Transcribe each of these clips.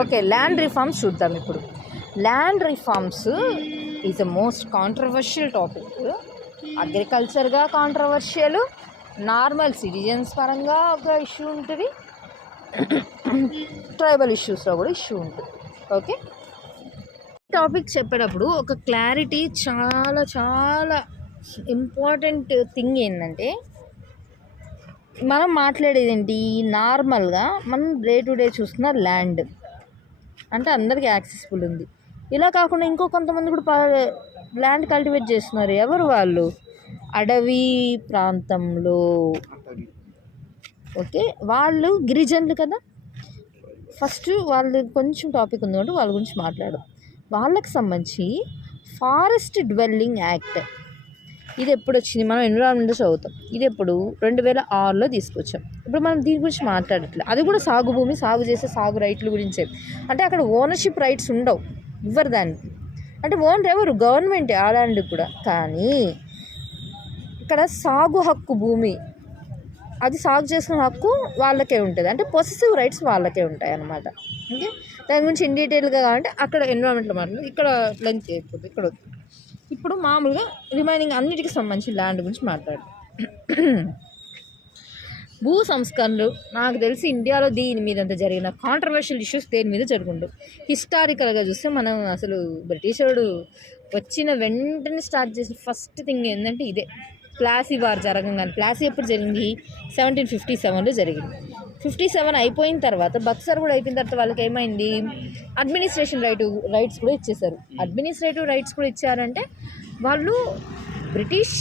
Okay, land reforms చూద్దాం. ఇప్పుడు land reforms is the most controversial topic. అగ్రికల్చర్గా controversial, normal citizens పరంగా ఒక ఇష్యూ ఉంటుంది, ట్రైబల్ ఇష్యూస్లో కూడా ఇష్యూ ఉంటుంది. ఓకే, టాపిక్ చెప్పేటప్పుడు ఒక క్లారిటీ చాలా చాలా ఇంపార్టెంట్ థింగ్ ఏంటంటే, మనం మాట్లాడేది ఏంటి, నార్మల్గా మనం డే టు డే చూస్తున్న ల్యాండ్ అంటే అందరికీ యాక్సెసిబుల్ ఉంది. ఇలా కాకుండా ఇంకో కొంతమంది కూడా ల్యాండ్ కల్టివేట్ చేస్తున్నారు. ఎవరు వాళ్ళు? అడవి ప్రాంతంలో. ఓకే, వాళ్ళు గిరిజనులు కదా. ఫస్ట్ వాళ్ళు కొంచెం టాపిక్ ఉంది కాబట్టి వాళ్ళ గురించి మాట్లాడడం. వాళ్ళకి సంబంధించి ఫారెస్ట్ డ్వెల్లింగ్ యాక్ట్ ఇది ఎప్పుడు వచ్చింది? మనం ఎన్విరాన్మెంట్లో చదువుతాం. ఇది ఎప్పుడు 2006లో తీసుకొచ్చాం. ఇప్పుడు మనం దీని గురించి మాట్లాడట్లేదు. అది కూడా సాగు భూమి, సాగు చేసే సాగు రైట్ల గురించే. అంటే అక్కడ ఓనర్షిప్ రైట్స్ ఉండవు, ఇవ్వరు దానికి. అంటే ఓనర్ ఎవరు? గవర్నమెంట్ ఆ ల్యాండ్ కూడా. కానీ ఇక్కడ సాగు హక్కు భూమి, అది సాగు చేసుకునే హక్కు వాళ్ళకే ఉంటుంది. అంటే పొసెసివ్ రైట్స్ వాళ్ళకే ఉంటాయి అన్నమాట. ఓకే, దాని గురించి ఇన్ డీటెయిల్గా కావాలంటే అక్కడ ఎన్విరాన్మెంట్లో మాట్లాడు, ఇక్కడ లెంత్ అయిపోతుంది. ఇక్కడ ఇప్పుడు మామూలుగా రిమైనింగ్ అన్నిటికీ సంబంధించి ల్యాండ్ గురించి మాట్లాడు. భూ సంస్కరణలు నాకు తెలిసి ఇండియాలో దీని మీద జరిగిన కాంట్రవర్షియల్ ఇష్యూస్ దేని మీద జరుగుండు. హిస్టారికల్గా చూస్తే మనం అసలు బ్రిటిష్ వాడు వచ్చిన వెంటనే స్టార్ట్ చేసిన ఫస్ట్ థింగ్ ఏంటంటే ఇదే, ప్లాసీ వార్ జరగంగానే. ప్లాసీ ఎప్పుడు జరిగింది? 1757లో జరిగింది. 57 అయిపోయిన తర్వాత, బక్సర్ కూడా అయిపోయిన తర్వాత వాళ్ళకి ఏమైంది, అడ్మినిస్ట్రేషన్ రైట్స్ కూడా ఇచ్చేశారు. అడ్మినిస్ట్రేటివ్ రైట్స్ కూడా ఇచ్చారంటే వాళ్ళు బ్రిటిష్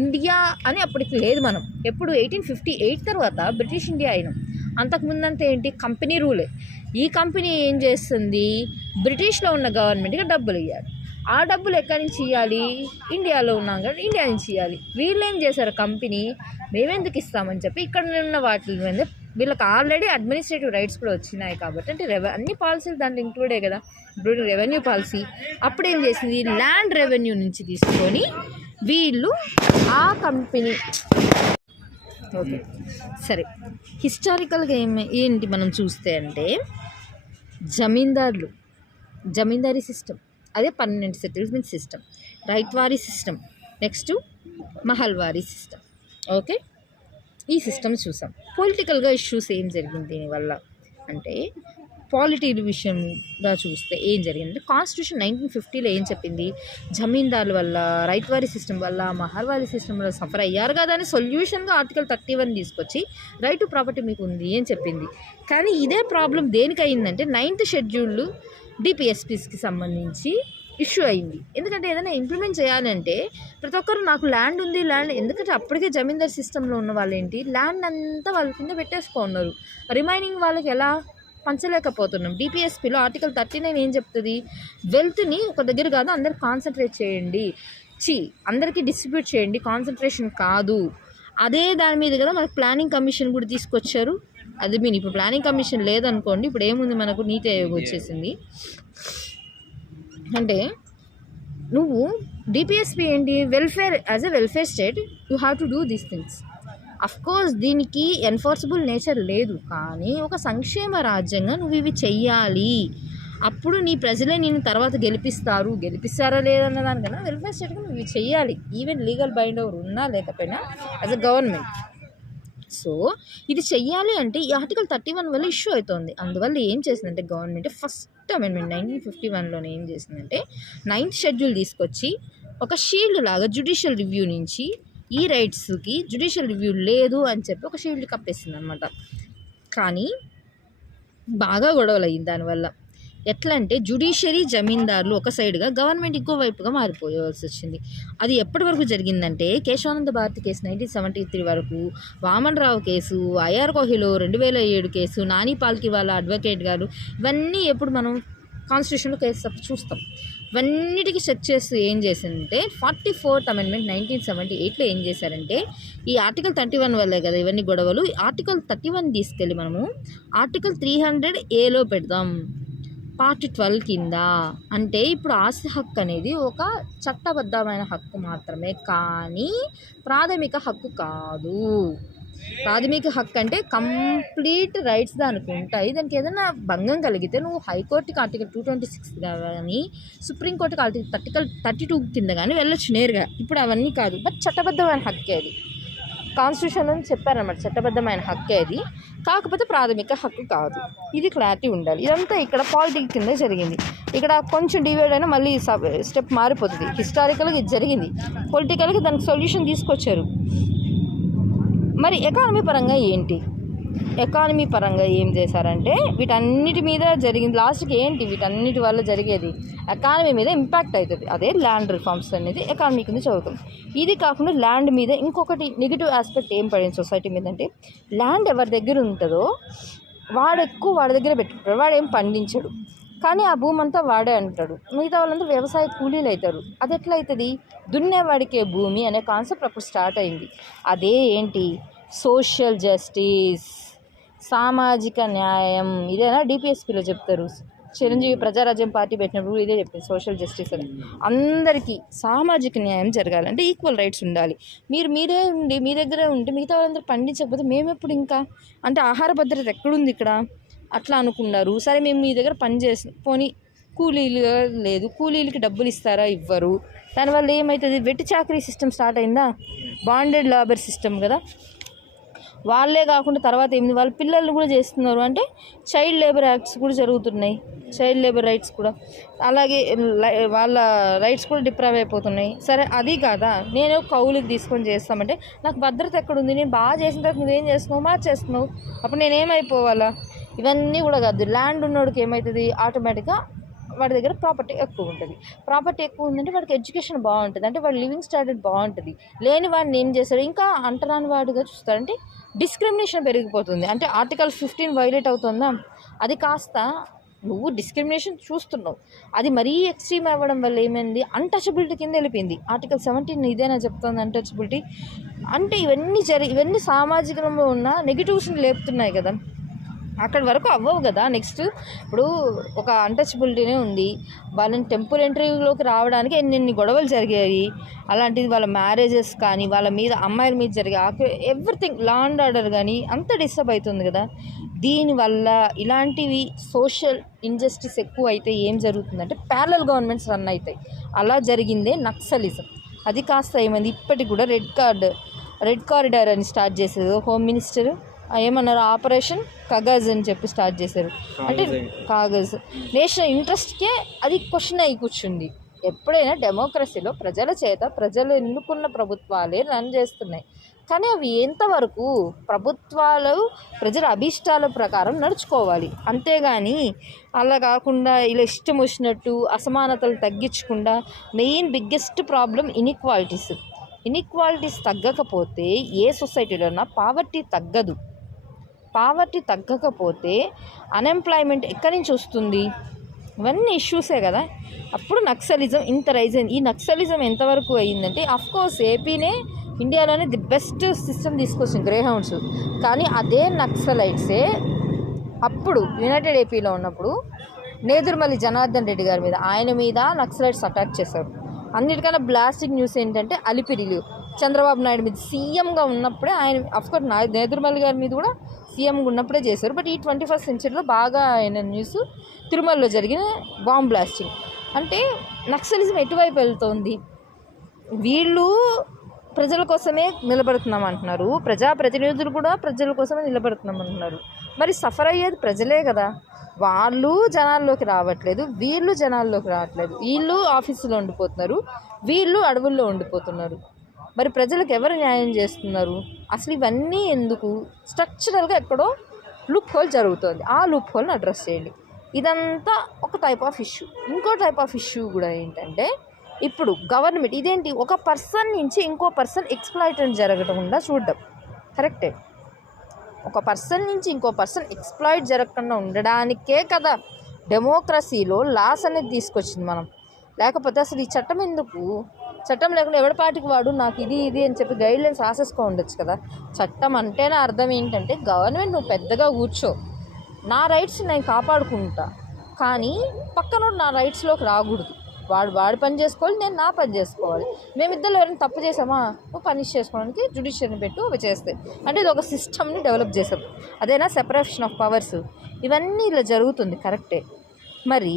ఇండియా అని అప్పటికి లేదు. మనం ఎప్పుడు 1858 తర్వాత బ్రిటిష్ ఇండియా అయినాం. అంతకుముందంతా ఏంటి, కంపెనీ రూలే. ఈ కంపెనీ ఏం చేస్తుంది, బ్రిటిష్లో ఉన్న గవర్నమెంట్కి డబ్బులు ఇవ్వాలి. ఆ డబ్బులు ఎక్కడి నుంచి ఇవ్వాలి? ఇండియాలో ఉన్నాం కదా, ఇండియా నుంచి ఇవ్వాలి. వీళ్ళు ఏం చేశారు, కంపెనీ మేమెందుకు ఇస్తామని చెప్పి ఇక్కడ ఉన్న వాటి మీద వీళ్ళకి ఆల్రెడీ అడ్మినిస్ట్రేటివ్ రైట్స్ కూడా వచ్చినాయి కాబట్టి, అంటే అన్ని పాలసీలు దాంట్లో ఇంక్లూడే కదా. ఇప్పుడు రెవెన్యూ పాలసీ అప్పుడు ఏం చేసింది, ల్యాండ్ రెవెన్యూ నుంచి తీసుకొని వీళ్ళు ఆ కంపెనీ. ఓకే సరే, హిస్టారికల్గా ఏంటి మనం చూస్తే అంటే జమీందారీ సిస్టమ్, అదే permanent settlement system, ryotwari system, next Mahalwari system. Okay, ఈ సిస్టమ్స్ చూసాం. పొలిటికల్గా ఇష్యూస్ ఏం జరిగింది దీనివల్ల అంటే, పాలిటీ విషయంగా చూస్తే ఏం జరిగిందంటే, కాన్స్టిట్యూషన్ 1950లో ఏం చెప్పింది, జమీందారుల వల్ల, రైత్వారీ సిస్టమ్ వల్ల, మహల్వారీ సిస్టమ్ వల్ల సఫర్ అయ్యారు కదా అని సొల్యూషన్గా ఆర్టికల్ 31 తీసుకొచ్చి రైట్ టు ప్రాపర్టీ మీకు ఉంది అని చెప్పింది. కానీ ఇదే ప్రాబ్లం దేనికి అయిందంటే, 9th షెడ్యూల్ డిపిఎస్పీస్కి సంబంధించి ఇష్యూ అయింది. ఎందుకంటే ఏదైనా ఇంప్లిమెంట్ చేయాలంటే ప్రతి ఒక్కరు నాకు ల్యాండ్ ఉంది, ఎందుకంటే అప్పటికే జమీందార్ సిస్టంలో ఉన్న వాళ్ళు ఏంటి, ల్యాండ్ అంతా వాళ్ళ కింద పెట్టేసుకున్నారు. రిమైనింగ్ వాళ్ళకి ఎలా పంచలేకపోతున్నాం. డిపిఎస్పీలో ఆర్టికల్ 39 ఏం చెప్తుంది, వెల్త్ని ఒక దగ్గర కాదు అందరికి కాన్సన్ట్రేట్ చేయండి, అందరికీ డిస్ట్రిబ్యూట్ చేయండి, కాన్సన్ట్రేషన్ కాదు. అదే దాని మీద కదా మనకు ప్లానింగ్ కమిషన్ కూడా తీసుకొచ్చారు. అది మీరు ఇప్పుడు ప్లానింగ్ కమిషన్ లేదనుకోండి, ఇప్పుడు ఏముంది, మనకు నీతి ఆయోగ్ వచ్చేసింది. అంటే నువ్వు డిపిఎస్పీ ఏంటి, welfare, as a welfare state you have to do these things. Of course దీనికి ఎన్ఫోర్సబుల్ నేచర్ లేదు, కానీ ఒక సంక్షేమ రాజ్యంగా నువ్వు ఇవి చెయ్యాలి. అప్పుడు నీ ప్రజలే నేను తర్వాత గెలిపిస్తారా లేదన్న దానికన్నా వెల్ఫేర్ స్టేట్గా నువ్వు ఇవి చెయ్యాలి. ఈవెన్ లీగల్ బైండ్ ఓవర్ ఉన్నా లేకపోయినా యాజ్ ఎ గవర్నమెంట్. సో ఇది చెయ్యాలి అంటే ఈ ఆర్టికల్ 31 వల్ల ఇష్యూ అవుతుంది. అందువల్ల ఏం చేసిందంటే గవర్నమెంట్ ఫస్ట్ అమెండ్మెంట్ 1951లోనే ఏం చేసిందంటే 9th షెడ్యూల్ తీసుకొచ్చి ఒక షీల్డ్ లాగా జ్యుడిషియల్ రివ్యూ నుంచి ఈ రైట్స్కి జ్యుడిషియల్ రివ్యూ లేదు అని చెప్పి ఒక షీల్డ్ కప్పేసింది అనమాట. కానీ బాగా గొడవలు అయ్యింది దానివల్ల. ఎట్లా అంటే జ్యుడిషియరీ, జమీందారులు ఒక సైడ్గా, గవర్నమెంట్ ఇంకో వైపుగా మారిపోవాల్సి వచ్చింది. అది ఎప్పటి వరకు జరిగిందంటే కేశవానంద భారతి కేసు 1973 వరకు, వామన్ రావు కేసు, ఐఆర్ కోహిలో 2007 కేసు, నాని పాల్కి వాళ్ళ అడ్వకేట్ గారు, ఇవన్నీ ఎప్పుడు మనం కాన్స్టిట్యూషన్లో కేసు చూస్తాం. ఇవన్నిటికీ చెక్ చేస్తూ ఏం చేసిందంటే 44th అమెండ్మెంట్ 1978లో ఏం చేశారంటే, ఈ ఆర్టికల్ 31 వల్లే కదా ఇవన్నీ గొడవలు, ఆర్టికల్ 31 తీసుకెళ్ళి మనము ఆర్టికల్ 300A పెడదాం, పార్ట్ 12 కింద. అంటే ఇప్పుడు ఆస్తి హక్కు అనేది ఒక చట్టబద్ధమైన హక్కు మాత్రమే, కానీ ప్రాథమిక హక్కు కాదు. ప్రాథమిక హక్కు అంటే కంప్లీట్ రైట్స్ దానికి ఉంటాయి. దానికి ఏదైనా భంగం కలిగితే నువ్వు హైకోర్టుకి ఆర్టికల్ 226 కానీ సుప్రీంకోర్టుకి ఆర్టికల్ 32 కింద కానీ వెళ్ళొచ్చు నేరుగా. ఇప్పుడు అవన్నీ కాదు, బట్ చట్టబద్ధమైన హక్కే అది. కాన్స్టిట్యూషన్లో చెప్పారన్నమాట, చట్టబద్ధమైన హక్కే అది, కాకపోతే ప్రాథమిక హక్కు కాదు. ఇది క్లారిటీ ఉండాలి. ఇదంతా ఇక్కడ పాలిటిక్స్ కింద జరిగింది. ఇక్కడ కొంచెం డివైడ్ అయినా మళ్ళీ స్టెప్ మారిపోతుంది. హిస్టారికల్గా ఇది జరిగింది, పొలిటికల్గా దానికి సొల్యూషన్ తీసుకొచ్చారు. మరి ఎకానమీ పరంగా ఏంటి? ఎకానమీ పరంగా ఏం చేశారంటే వీటన్నిటి మీద జరిగింది. లాస్ట్కి ఏంటి వీటన్నిటి వల్ల జరిగేది? ఎకానమీ మీద ఇంపాక్ట్ అవుతుంది. అదే ల్యాండ్ రిఫార్మ్స్ అనేది ఎకానమీ కింద చదువుతాం. ఇది కాకుండా ల్యాండ్ మీద ఇంకొకటి నెగిటివ్ ఆస్పెక్ట్ ఏం పడింది సొసైటీ మీద అంటే, ల్యాండ్ ఎవరి దగ్గర ఉంటుందో వాడు ఎక్కువ వాడి దగ్గర పెట్టుకుంటాడు, వాడు ఏం పండించడు, కానీ ఆ భూమి అంతా వాడే అంటాడు. మిగతా వాళ్ళంతా వ్యవసాయ కూలీలు అవుతారు. అది ఎట్లా అవుతుంది? దున్నేవాడికే భూమి అనే కాన్సెప్ట్ అప్పుడు స్టార్ట్ అయింది. అదే ఏంటి? సోషల్ జస్టిస్, సామాజిక న్యాయం. ఇదేనా డిపిఎస్పిలో చెప్తారు. చిరంజీవి ప్రజారాజ్యం పార్టీ పెట్టినప్పుడు ఇదే చెప్పింది, సోషల్ జస్టిస్ అని. అందరికీ సామాజిక న్యాయం జరగాలంటే ఈక్వల్ రైట్స్ ఉండాలి. మీరే ఉండి మీ దగ్గరే ఉండి మిగతా వాళ్ళందరూ పండించకపోతే మేమెప్పుడు ఇంకా అంటే ఆహార భద్రత ఎక్కడుంది ఇక్కడ? అట్లా అనుకున్నారు. సరే మేము మీ దగ్గర పని చేసి పోనీ కూలీలు లేదు, కూలీలకి డబ్బులు ఇస్తారా? ఇవ్వరు. దానివల్ల ఏమవుతుంది? వెట్టి చాకరీ సిస్టమ్ స్టార్ట్ అయిందా? బాండెడ్ లేబర్ సిస్టమ్ కదా. వాళ్ళే కాకుండా తర్వాత ఏమిటి, వాళ్ళ పిల్లలు కూడా చేస్తున్నారు. అంటే చైల్డ్ లేబర్ యాక్ట్స్ కూడా జరుగుతున్నాయి, చైల్డ్ లేబర్ రైట్స్ కూడా. అలాగే వాళ్ళ రైట్స్ కూడా డిప్రైవ్ అయిపోతున్నాయి. సరే అది కాదా, నేను కౌలుకి తీసుకొని చేస్తామంటే నాకు భద్రత ఎక్కడుంది? నేను బాగా చేసిన తర్వాత నువ్వేం చేస్తున్నావు? మార్చేస్తున్నావు. అప్పుడు నేనేమైపోవాలా? ఇవన్నీ కూడా కాదు. ల్యాండ్ ఉన్నోడికి ఏమవుతుంది? ఆటోమేటిక్గా వాడి దగ్గర ప్రాపర్టీ ఎక్కువ ఉంటుంది. ప్రాపర్టీ ఎక్కువ ఉందంటే వాడికి ఎడ్యుకేషన్ బాగుంటుంది, అంటే వాడి లివింగ్ స్టాండర్డ్ బాగుంటుంది. లేని వాడిని ఏం చేస్తాడు? ఇంకా అంటరాని వాడిగా చూస్తాడంటే డిస్క్రిమినేషన్ పెరిగిపోతుంది. అంటే ఆర్టికల్ 15 వైలేట్ అవుతుందా? అది కాస్త నువ్వు డిస్క్రిమినేషన్ చూస్తున్నావు, అది మరీ ఎక్స్ట్రీమ్ అవ్వడం వల్ల ఏమైంది? అన్టచబిలిటీ కింద వెళ్ళిపోయింది. ఆర్టికల్ 17 ఇదేనా చెప్తుంది అన్టచబిలిటీ అంటే? ఇవన్నీ సామాజికంలో ఉన్న నెగిటివ్స్ని లేపుతున్నాయి కదా, అక్కడి వరకు అవ్వవు కదా. నెక్స్ట్ ఇప్పుడు ఒక అన్టచబిలిటీనే ఉంది, వాళ్ళని టెంపరరీలోకి రావడానికి ఎన్ని గొడవలు జరిగాయి. అలాంటిది వాళ్ళ మ్యారేజెస్ కానీ వాళ్ళ మీద అమ్మాయిల మీద జరిగే ఎవ్రీథింగ్, లా అండ్ ఆర్డర్ కానీ అంత డిస్టర్బ్ అవుతుంది కదా. దీనివల్ల ఇలాంటివి సోషల్ ఇంజస్టిస్ ఎక్కువ అయితే ఏం జరుగుతుందంటే ప్యారలల్ గవర్నమెంట్స్ రన్ అవుతాయి. అలా జరిగిందే నక్సలిజం. అది కాస్త ఏమైంది, ఇప్పటికి కూడా రెడ్ కారిడార్ అని స్టార్ట్ చేసేది హోమ్ మినిస్టర్. ఏమన్నారు? ఆపరేషన్ కాగజ్ అని చెప్పి స్టార్ట్ చేశారు. అంటే కాగజ్ నేషనల్ ఇంట్రెస్ట్కే అది క్వశ్చన్ అయి కూర్చుంది. ఎప్పుడైనా డెమోక్రసీలో ప్రజల చేత ప్రజలు ఎన్నుకున్న ప్రభుత్వాలే రన్ చేస్తున్నాయి, కానీ అవి ఎంతవరకు ప్రభుత్వాలు ప్రజల అభీష్టాల ప్రకారం నడుచుకోవాలి. అంతేగాని అలా కాకుండా ఇలా ఇష్టం వచ్చినట్టు అసమానతలు తగ్గించకుండా మెయిన్ బిగ్గెస్ట్ ప్రాబ్లం ఇన్ఈక్వాలిటీస్ తగ్గకపోతే ఏ సొసైటీలోనా పావర్టీ తగ్గదు. పావర్టీ తగ్గకపోతే అన్ఎంప్లాయ్మెంట్ ఎక్కడి నుంచి వస్తుంది? ఇవన్నీ ఇష్యూసే కదా. అప్పుడు నక్సలిజం ఇంత రైజ్ అయింది. ఈ నక్సలిజం ఎంతవరకు అయ్యిందంటే అఫ్కోర్స్ ఏపీనే ఇండియాలోనే ది బెస్ట్ సిస్టమ్ తీసుకొచ్చింది గ్రే హౌండ్స్. కానీ అదే నక్సలైట్సే అప్పుడు యునైటెడ్ ఏపీలో ఉన్నప్పుడు నేదురుమల్లి జనార్దన్ రెడ్డి గారి మీద ఆయన మీద నక్సలైట్స్ అటాక్ చేశారు. అన్నిటికన్నా బ్లాస్టింగ్ న్యూస్ ఏంటంటే అలిపిరిలో చంద్రబాబు నాయుడు మీద సీఎంగా ఉన్నప్పుడే ఆయన అఫ్కోర్స్ నేదురుమల్లి గారి మీద కూడా సీఎంగా ఉన్నప్పుడే చేశారు. బట్ ఈ 21st సెంచరీలో బాగా అయిన న్యూస్ తిరుమలలో జరిగిన బాంబ్ బ్లాస్టింగ్. అంటే నక్సలిజం ఎటువైపు వెళ్తోంది? వీళ్ళు ప్రజల కోసమే నిలబడుతున్నాం అంటున్నారు, ప్రజాప్రతినిధులు కూడా ప్రజల కోసమే నిలబడుతున్నాం అంటున్నారు. మరి సఫర్ అయ్యేది ప్రజలే కదా. వాళ్ళు జనాల్లోకి రావట్లేదు, వీళ్ళు జనాల్లోకి రావట్లేదు. వీళ్ళు ఆఫీసులో ఉండిపోతున్నారు, వీళ్ళు అడవుల్లో ఉండిపోతున్నారు. మరి ప్రజలకు ఎవరు న్యాయం చేస్తున్నారు? అసలు ఇవన్నీ ఎందుకు? స్ట్రక్చరల్గా ఎక్కడో లూప్ హోల్ జరుగుతుంది. ఆ లూప్ హోల్ని అడ్రస్ చేయండి. ఇదంతా ఒక టైప్ ఆఫ్ ఇష్యూ. ఇంకో టైప్ ఆఫ్ ఇష్యూ కూడా ఏంటంటే ఇప్పుడు గవర్నమెంట్ ఇదేంటి, ఒక పర్సన్ నుంచి ఇంకో పర్సన్ ఎక్స్ప్లాయిటెడ్ జరగకుండా చూడడం కరెక్టే. ఒక పర్సన్ నుంచి ఇంకో పర్సన్ ఎక్స్ప్లాయిట్ జరగకుండా ఉండడానికే కదా డెమోక్రసీలో లాస్ అనేది తీసుకొచ్చింది మనం. లేకపోతే అసలు ఈ చట్టం ఎందుకు? చట్టం లేకుండా ఎవరి పాటికి వాడు నాకు ఇది అని చెప్పి గైడ్లైన్స్ రాసేసుకో ఉండొచ్చు కదా. చట్టం అంటేనే అర్థం ఏంటంటే గవర్నమెంట్ నువ్వు పెద్దగా కూర్చో, నా రైట్స్ నేను కాపాడుకుంటా, కానీ పక్కన నా రైట్స్లోకి రాకూడదు. వాడు పని చేసుకోవాలి, నేను నా పని చేసుకోవాలి. మేమిద్దరు ఎవరైనా తప్పు చేసామా, నువ్వు పనిష్ చేసుకోవడానికి జ్యుడిషియర్ని పెట్టు అవి చేస్తాయి. అంటే ఇది ఒక సిస్టమ్ని డెవలప్ చేసాం. అదేనా సెపరేషన్ ఆఫ్ పవర్స్. ఇవన్నీ ఇలా జరుగుతుంది, కరెక్టే. మరి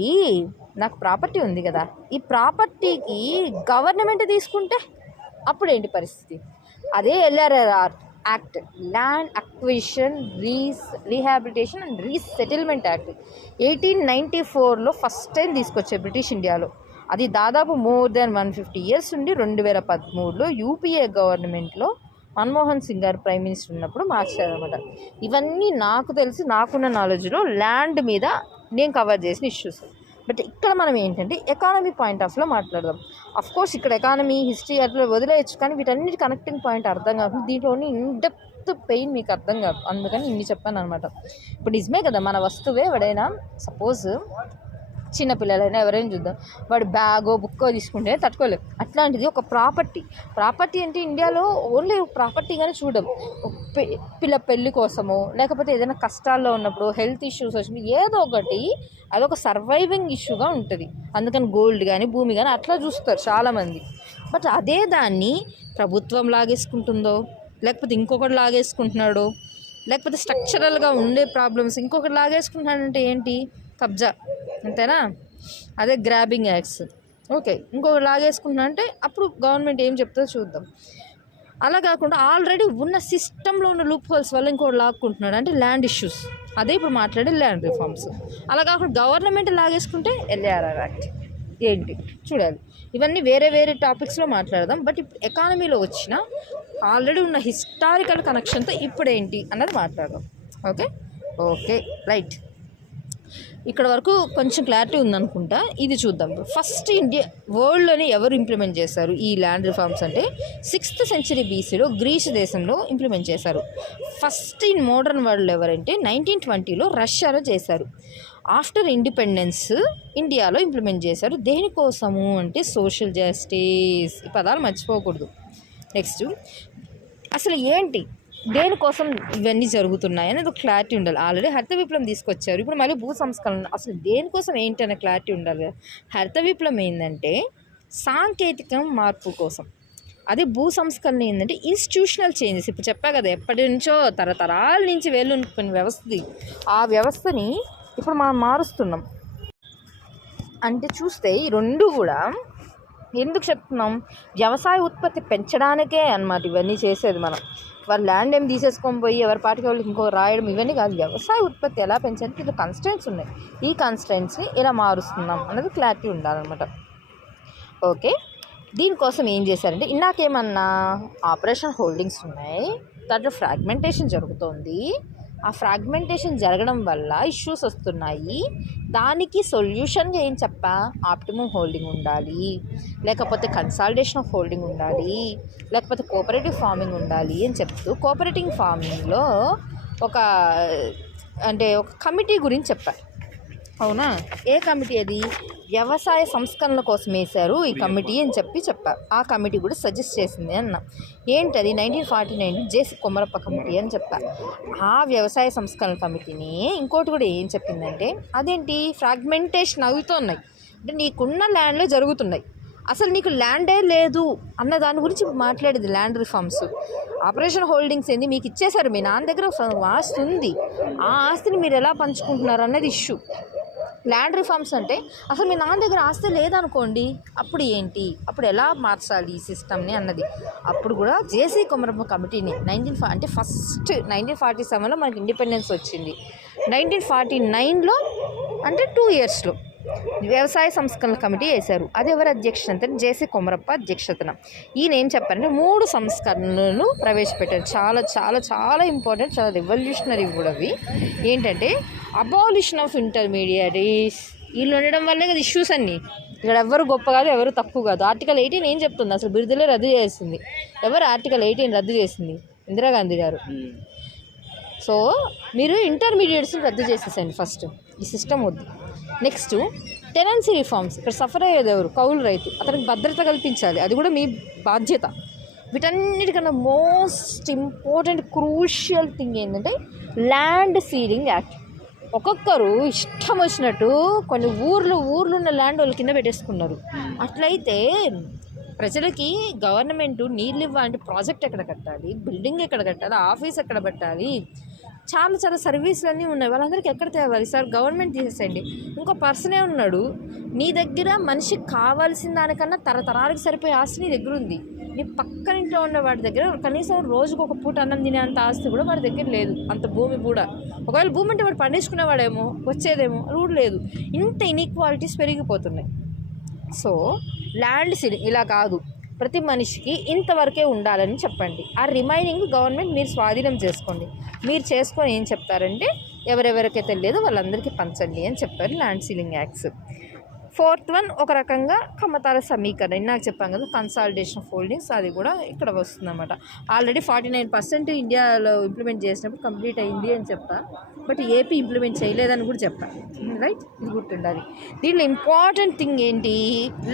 నాకు ప్రాపర్టీ ఉంది కదా, ఈ ప్రాపర్టీకి గవర్నమెంట్ తీసుకుంటే అప్పుడు ఏంటి పరిస్థితి? అదే LRR act, land acquisition rehabilitation and resettlement act 1894లో ఫస్ట్ టైం తీసుకొచ్చారు బ్రిటిష్ ఇండియాలో. అది దాదాపు మోర్ దాన్ 150 years ఉండి 2013లో యూపీఏ గవర్నమెంట్లో మన్మోహన్ సింగ్ గారు ప్రైమ్ మినిస్టర్ ఉన్నప్పుడు మార్చారనమాట. ఇవన్నీ నాకు తెలిసి నాకున్న నాలెడ్జ్లో ల్యాండ్ మీద నేను కవర్ చేసిన ఇష్యూస్. బట్ ఇక్కడ మనం ఏంటంటే ఎకానమీ పాయింట్ ఆఫ్లో మాట్లాడదాం. అఫ్కోర్స్ ఇక్కడ ఎకానమీ హిస్టరీ అట్లా వదిలేయచ్చు, కానీ వీటన్నిటి కనెక్టింగ్ పాయింట్ అర్థం కాకుండా దీంట్లోని ఇన్డెప్త్ పెయిన్ మీకు అర్థం కాదు, అందుకని ఇన్ని చెప్పాను అనమాట. ఇప్పుడు నిజమే కదా, మన వస్తువే ఎవడైనా సపోజ్ చిన్నపిల్లలైనా ఎవరైనా చూద్దాం, వాడు బ్యాగో బుక్కో తీసుకుంటే తట్టుకోలేవు. అట్లాంటిది ఒక ప్రాపర్టీ అంటే ఇండియాలో ఓన్లీ ప్రాపర్టీగానే చూడం. పిల్ల పెళ్ళి కోసమో లేకపోతే ఏదైనా కష్టాల్లో ఉన్నప్పుడు, హెల్త్ ఇష్యూస్ వచ్చినప్పుడు ఏదో ఒకటి అదొక సర్వైవింగ్ ఇష్యూగా ఉంటుంది. అందుకని గోల్డ్ కానీ భూమి కానీ అట్లా చూస్తారు చాలామంది. బట్ అదే దాన్ని ప్రభుత్వం లాగేసుకుంటుందో, లేకపోతే ఇంకొకటి లాగేసుకుంటున్నాడో, లేకపోతే స్ట్రక్చరల్గా ఉండే ప్రాబ్లమ్స్ ఇంకొకటి లాగేసుకుంటున్నాడంటే ఏంటి? కబ్జా, అంతేనా? అదే గ్రాబింగ్ యాక్ట్స్. ఓకే, ఇంకొకటి లాగేసుకుంటున్నా అంటే అప్పుడు గవర్నమెంట్ ఏం చెప్తుందో చూద్దాం. అలా కాకుండా ఆల్రెడీ ఉన్న సిస్టంలో ఉన్న లూప్ హోల్స్ వల్ల ఇంకోటి లాక్కుంటున్నాడు అంటే ల్యాండ్ ఇష్యూస్. అదే ఇప్పుడు మాట్లాడే ల్యాండ్ రిఫార్మ్స్. అలా కాకుండా గవర్నమెంట్ లాగేసుకుంటే ఎల్ఆర్ఆర్ యాక్ట్ ఏంటి చూడాలి. ఇవన్నీ వేరే వేరే టాపిక్స్లో మాట్లాడదాం. బట్ ఇప్పుడు ఎకానమీలో వచ్చిన ఆల్రెడీ ఉన్న హిస్టారికల్ కనెక్షన్తో ఇప్పుడు ఏంటి అన్నది మాట్లాడదాం. Okay right. ఇక్కడ వరకు కొంచెం క్లారిటీ ఉందనుకుంటా. ఇది చూద్దాం. ఫస్ట్ వరల్డ్లోనే ఎవరు ఇంప్లిమెంట్ చేశారు ఈ ల్యాండ్ రిఫార్మ్స్ అంటే 6th century BCలో గ్రీస్ దేశంలో ఇంప్లిమెంట్ చేశారు. ఫస్ట్ ఇన్ మోడర్న్ వరల్డ్ ఎవరంటే 1920లో రష్యాలో చేశారు. ఆఫ్టర్ ఇండిపెండెన్స్ ఇండియాలో ఇంప్లిమెంట్ చేశారు. దేనికోసము అంటే సోషల్ జస్టిస్. ఈ పదాలు మర్చిపోకూడదు. నెక్స్ట్ అసలు ఏంటి, దేనికోసం ఇవన్నీ జరుగుతున్నాయి అనేది ఒక క్లారిటీ ఉండాలి. ఆల్రెడీ హరిత విప్లవం తీసుకొచ్చారు, ఇప్పుడు మళ్ళీ భూ సంస్కరణ. అసలు దేనికోసం ఏంటి అనే క్లారిటీ ఉండాలి కదా. హరిత విప్లవం ఏంటంటే సాంకేతిక మార్పు కోసం, అదే భూ సంస్కరణ ఏంటంటే ఇన్స్టిట్యూషనల్ చేంజెస్. ఇప్పుడు చెప్పా కదా, ఎప్పటి నుంచో తరతరాల నుంచి వెళ్ళుకున్న వ్యవస్థది, ఆ వ్యవస్థని ఇప్పుడు మనం మారుస్తున్నాం. అంటే చూస్తే ఈ రెండు కూడా ఎందుకు చెప్తున్నాం, వ్యవసాయ ఉత్పత్తి పెంచడానికే అన్నమాట ఇవన్నీ చేసేది. మనం వాళ్ళు ల్యాండ్ ఏం తీసేసుకొని పోయి ఎవరి పాటికి వాళ్ళకి ఇంకో రాయడం ఇవన్నీ కాదు. వ్యవసాయ ఉత్పత్తి ఎలా పెంచాలంటే ఇది కన్స్టెంట్స్ ఉన్నాయి, ఈ కన్స్టెంట్స్ని ఎలా మారుస్తున్నాం అన్నది క్లారిటీ ఉండాలన్నమాట. ఓకే, దీనికోసం ఏం చేశారంటే ఇందాకేమన్నా ఆపరేషన్ హోల్డింగ్స్ ఉన్నాయి, దాంట్లో ఫ్రాగ్మెంటేషన్ జరుగుతోంది. ఆ ఫ్రాగ్మెంటేషన్ జరగడం వల్ల ఇష్యూస్ వస్తున్నాయి. దానికి సొల్యూషన్గా ఏం చెప్పా, ఆప్టిమమ్ హోల్డింగ్ ఉండాలి, లేకపోతే కన్సాలిడేషన్ ఆఫ్ హోల్డింగ్ ఉండాలి, లేకపోతే కోఆపరేటివ్ ఫార్మింగ్ ఉండాలి అని చెప్తూ కోఆపరేటివ్ ఫార్మింగ్లో ఒక కమిటీ గురించి చెప్పా. అవునా? ఏ కమిటీ అది? వ్యవసాయ సంస్కరణల కోసం వేశారు ఈ కమిటీ అని చెప్పా. ఆ కమిటీ కూడా సజెస్ట్ చేసింది అన్న. ఏంటది? 1949 జేసీ కొమరప్ప కమిటీ అని చెప్పా. ఆ వ్యవసాయ సంస్కరణల కమిటీని ఇంకోటి కూడా ఏం చెప్పిందంటే, అదేంటి ఫ్రాగ్మెంటేషన్ అవుతున్నాయి అంటే నీకున్న ల్యాండ్లో జరుగుతున్నాయి, అసలు నీకు ల్యాండే లేదు అన్న దాని గురించి మాట్లాడేది ల్యాండ్ రిఫార్మ్స్. ఆపరేషన్ హోల్డింగ్స్ ఏంది, మీకు ఇచ్చేశారు, మీ నాన్న దగ్గర ఆస్తి ఉంది, ఆ ఆస్తిని మీరు ఎలా పంచుకుంటున్నారు అన్నది ఇష్యూ. ల్యాండ్ రిఫార్మ్స్ అంటే అసలు మీ నాన్న దగ్గర ఆస్తి లేదనుకోండి, అప్పుడు ఏంటి, అప్పుడు ఎలా మార్చాలి ఈ సిస్టమ్ని అన్నది. అప్పుడు కూడా జేసీ కొమరప్ప కమిటీని ఫస్ట్ 1947లో మనకి ఇండిపెండెన్స్ వచ్చింది. 1949లో అంటే 2 yearsలో వ్యవసాయ సంస్కరణల కమిటీ వేశారు. అది ఎవరు అధ్యక్షత? జేసీ కొమరప్ప అధ్యక్షతన. ఈయన ఏం చెప్పారంటే 3 సంస్కరణలను ప్రవేశపెట్టారు. చాలా చాలా చాలా ఇంపార్టెంట్, చాలా రెవల్యూషనరీ కూడా అవి. ఏంటంటే అబాలిషన్ ఆఫ్ ఇంటర్మీడియరీస్. వీళ్ళు ఉండడం వల్లే కదా ఇష్యూస్ అన్నీ. ఇక్కడ ఎవరు గొప్ప కాదు, ఎవరు తక్కువ కాదు. ఆర్టికల్ 18 ఏం చెప్తుంది, అసలు బిరుదులే రద్దు చేసింది. ఎవరు ఆర్టికల్ 18 రద్దు చేసింది? ఇందిరాగాంధీ గారు. సో మీరు ఇంటర్మీడియట్స్ని రద్దు చేసేసండి ఫస్ట్, ఈ సిస్టమ్ వద్దు. Next tenancy reforms. ఇక్కడ సఫర్ అయ్యేది ఎవరు? కౌలు రైతు. అతనికి భద్రత కల్పించాలి, అది కూడా మీ బాధ్యత. వీటన్నిటికన్నా మోస్ట్ ఇంపార్టెంట్ క్రూషియల్ థింగ్ ఏంటంటే ల్యాండ్ సీలింగ్ యాక్ట్. ఒక్కొక్కరు ఇష్టం వచ్చినట్టు కొన్ని ఊర్లు ఉన్న ల్యాండ్ వాళ్ళ కింద పెట్టేసుకున్నారు. అట్లయితే ప్రజలకి గవర్నమెంట్ నీళ్ళు ఇవ్వాలంటే ప్రాజెక్ట్ ఎక్కడ కట్టాలి, బిల్డింగ్ ఎక్కడ కట్టాలి, ఆఫీస్ ఎక్కడ పెట్టాలి, చాలా సర్వీసులన్నీ ఉన్నాయి. వాళ్ళందరికీ ఎక్కడ తేవాలి సార్? గవర్నమెంట్ తీసేసేయండి. ఇంకో పర్సనే ఉన్నాడు, నీ దగ్గర మనిషికి కావాల్సిన దానికన్నా తరతరాలకు సరిపోయే ఆస్తి నీ దగ్గర ఉంది. నీ పక్కనింట్లో ఉన్న వాడి దగ్గర కనీసం రోజుకు ఒక పూట అన్నం తినే అంత ఆస్తి కూడా వాడి దగ్గర లేదు, అంత భూమి కూడా. ఒకవేళ భూమి అంటే వాడు పండించుకునేవాడేమో, వచ్చేదేమో, రూడ్ లేదు. ఇంత ఇన్ఈక్వాలిటీస్ పెరిగిపోతున్నాయి. సో ల్యాండ్ సీలింగ్ ఇలా కాదు, ప్రతి మనిషికి ఇంతవరకే ఉండాలని చెప్పండి. ఆ రిమైనింగ్ గవర్నమెంట్ మీరు స్వాధీనం చేసుకోండి. మీరు చేసుకొని ఏం చెప్తారంటే ఎవరెవరికైతే లేదో వాళ్ళందరికీ పంచండి అని చెప్పారు land ceiling acts. 4th one ఒక రకంగా కమ్మతాల సమీకరణ, నాకు చెప్పాను కదా, కన్సాలిడేషన్ ఆఫ్ హోల్డింగ్స్, అది కూడా ఇక్కడ వస్తుందన్నమాట. ఆల్రెడీ 49% ఇండియాలో ఇంప్లిమెంట్ చేసినప్పుడు కంప్లీట్ అయింది అని చెప్పాను. బట్ ఏపీ ఇంప్లిమెంట్ చేయలేదని కూడా చెప్పాను, రైట్? ఇది గుర్తుండాలి. దీంట్లో ఇంపార్టెంట్ థింగ్ ఏంటి,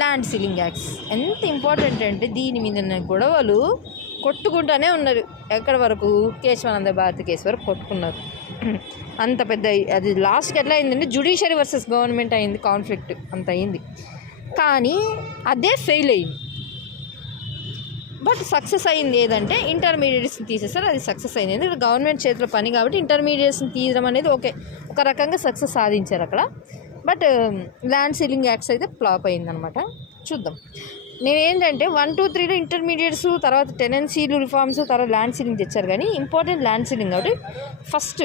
ల్యాండ్ సీలింగ్ యాక్ట్స్ ఎంత ఇంపార్టెంట్ అంటే దీని మీద గొడవలు కొట్టుకుంటూనే ఉన్నారు. ఎక్కడి వరకు? కేశవానంద భారతి కేసు వరకు కొట్టుకున్నారు. అంత పెద్ద అది లాస్ట్కి ఎట్లా అయిందంటే జ్యుడిషియరీ వర్సెస్ గవర్నమెంట్ అయింది, కాన్ఫ్లిక్ట్ అంత అయింది. కానీ అదే ఫెయిల్ అయింది. బట్ సక్సెస్ అయింది ఏదంటే ఇంటర్మీడియట్స్ని తీసేస్తారు, అది సక్సెస్ అయింది. ఎందుకంటే గవర్నమెంట్ చేతిలో పని కాబట్టి ఇంటర్మీడియట్స్ని తీయడం అనేది ఒక రకంగా సక్సెస్ సాధించారు అక్కడ. బట్ ల్యాండ్ సీలింగ్ యాక్ట్స్ అయితే ఫ్లాప్ అయిందనమాట. చూద్దాం. నేనేంటంటే 1, 2, 3లో ఇంటర్మీడియట్స్, తర్వాత టెనెన్సీలు రిఫార్మ్స్, తర్వాత ల్యాండ్ సీలింగ్ తెచ్చారు. కానీ ఇంపార్టెంట్ ల్యాండ్ సీలింగ్ కాబట్టి ఫస్ట్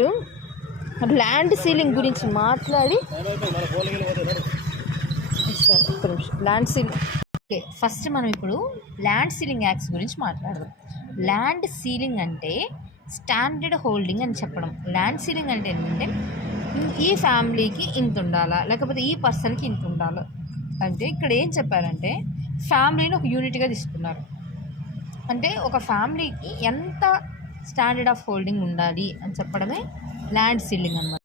ల్యాండ్ సీలింగ్ గురించి మాట్లాడి ల్యాండ్ సీలింగ్ ఓకే, ఫస్ట్ మనం ఇప్పుడు ల్యాండ్ సీలింగ్ యాక్ట్స్ గురించి మాట్లాడదాం. ల్యాండ్ సీలింగ్ అంటే స్టాండర్డ్ హోల్డింగ్ అని చెప్పడం. ల్యాండ్ సీలింగ్ అంటే ఏంటంటే ఈ ఫ్యామిలీకి ఇంత ఉండాలా, లేకపోతే ఈ పర్సన్కి ఇంత ఉండాలా అంటే ఇక్కడ ఏం చెప్పారంటే ఫ్యామిలీని ఒక యూనిట్గా తీసుకున్నారు. అంటే ఒక ఫ్యామిలీకి ఎంత స్టాండర్డ్ ఆఫ్ హోల్డింగ్ ఉండాలి అని చెప్పడమే ల్యాండ్ సీలింగ్ అనమాట.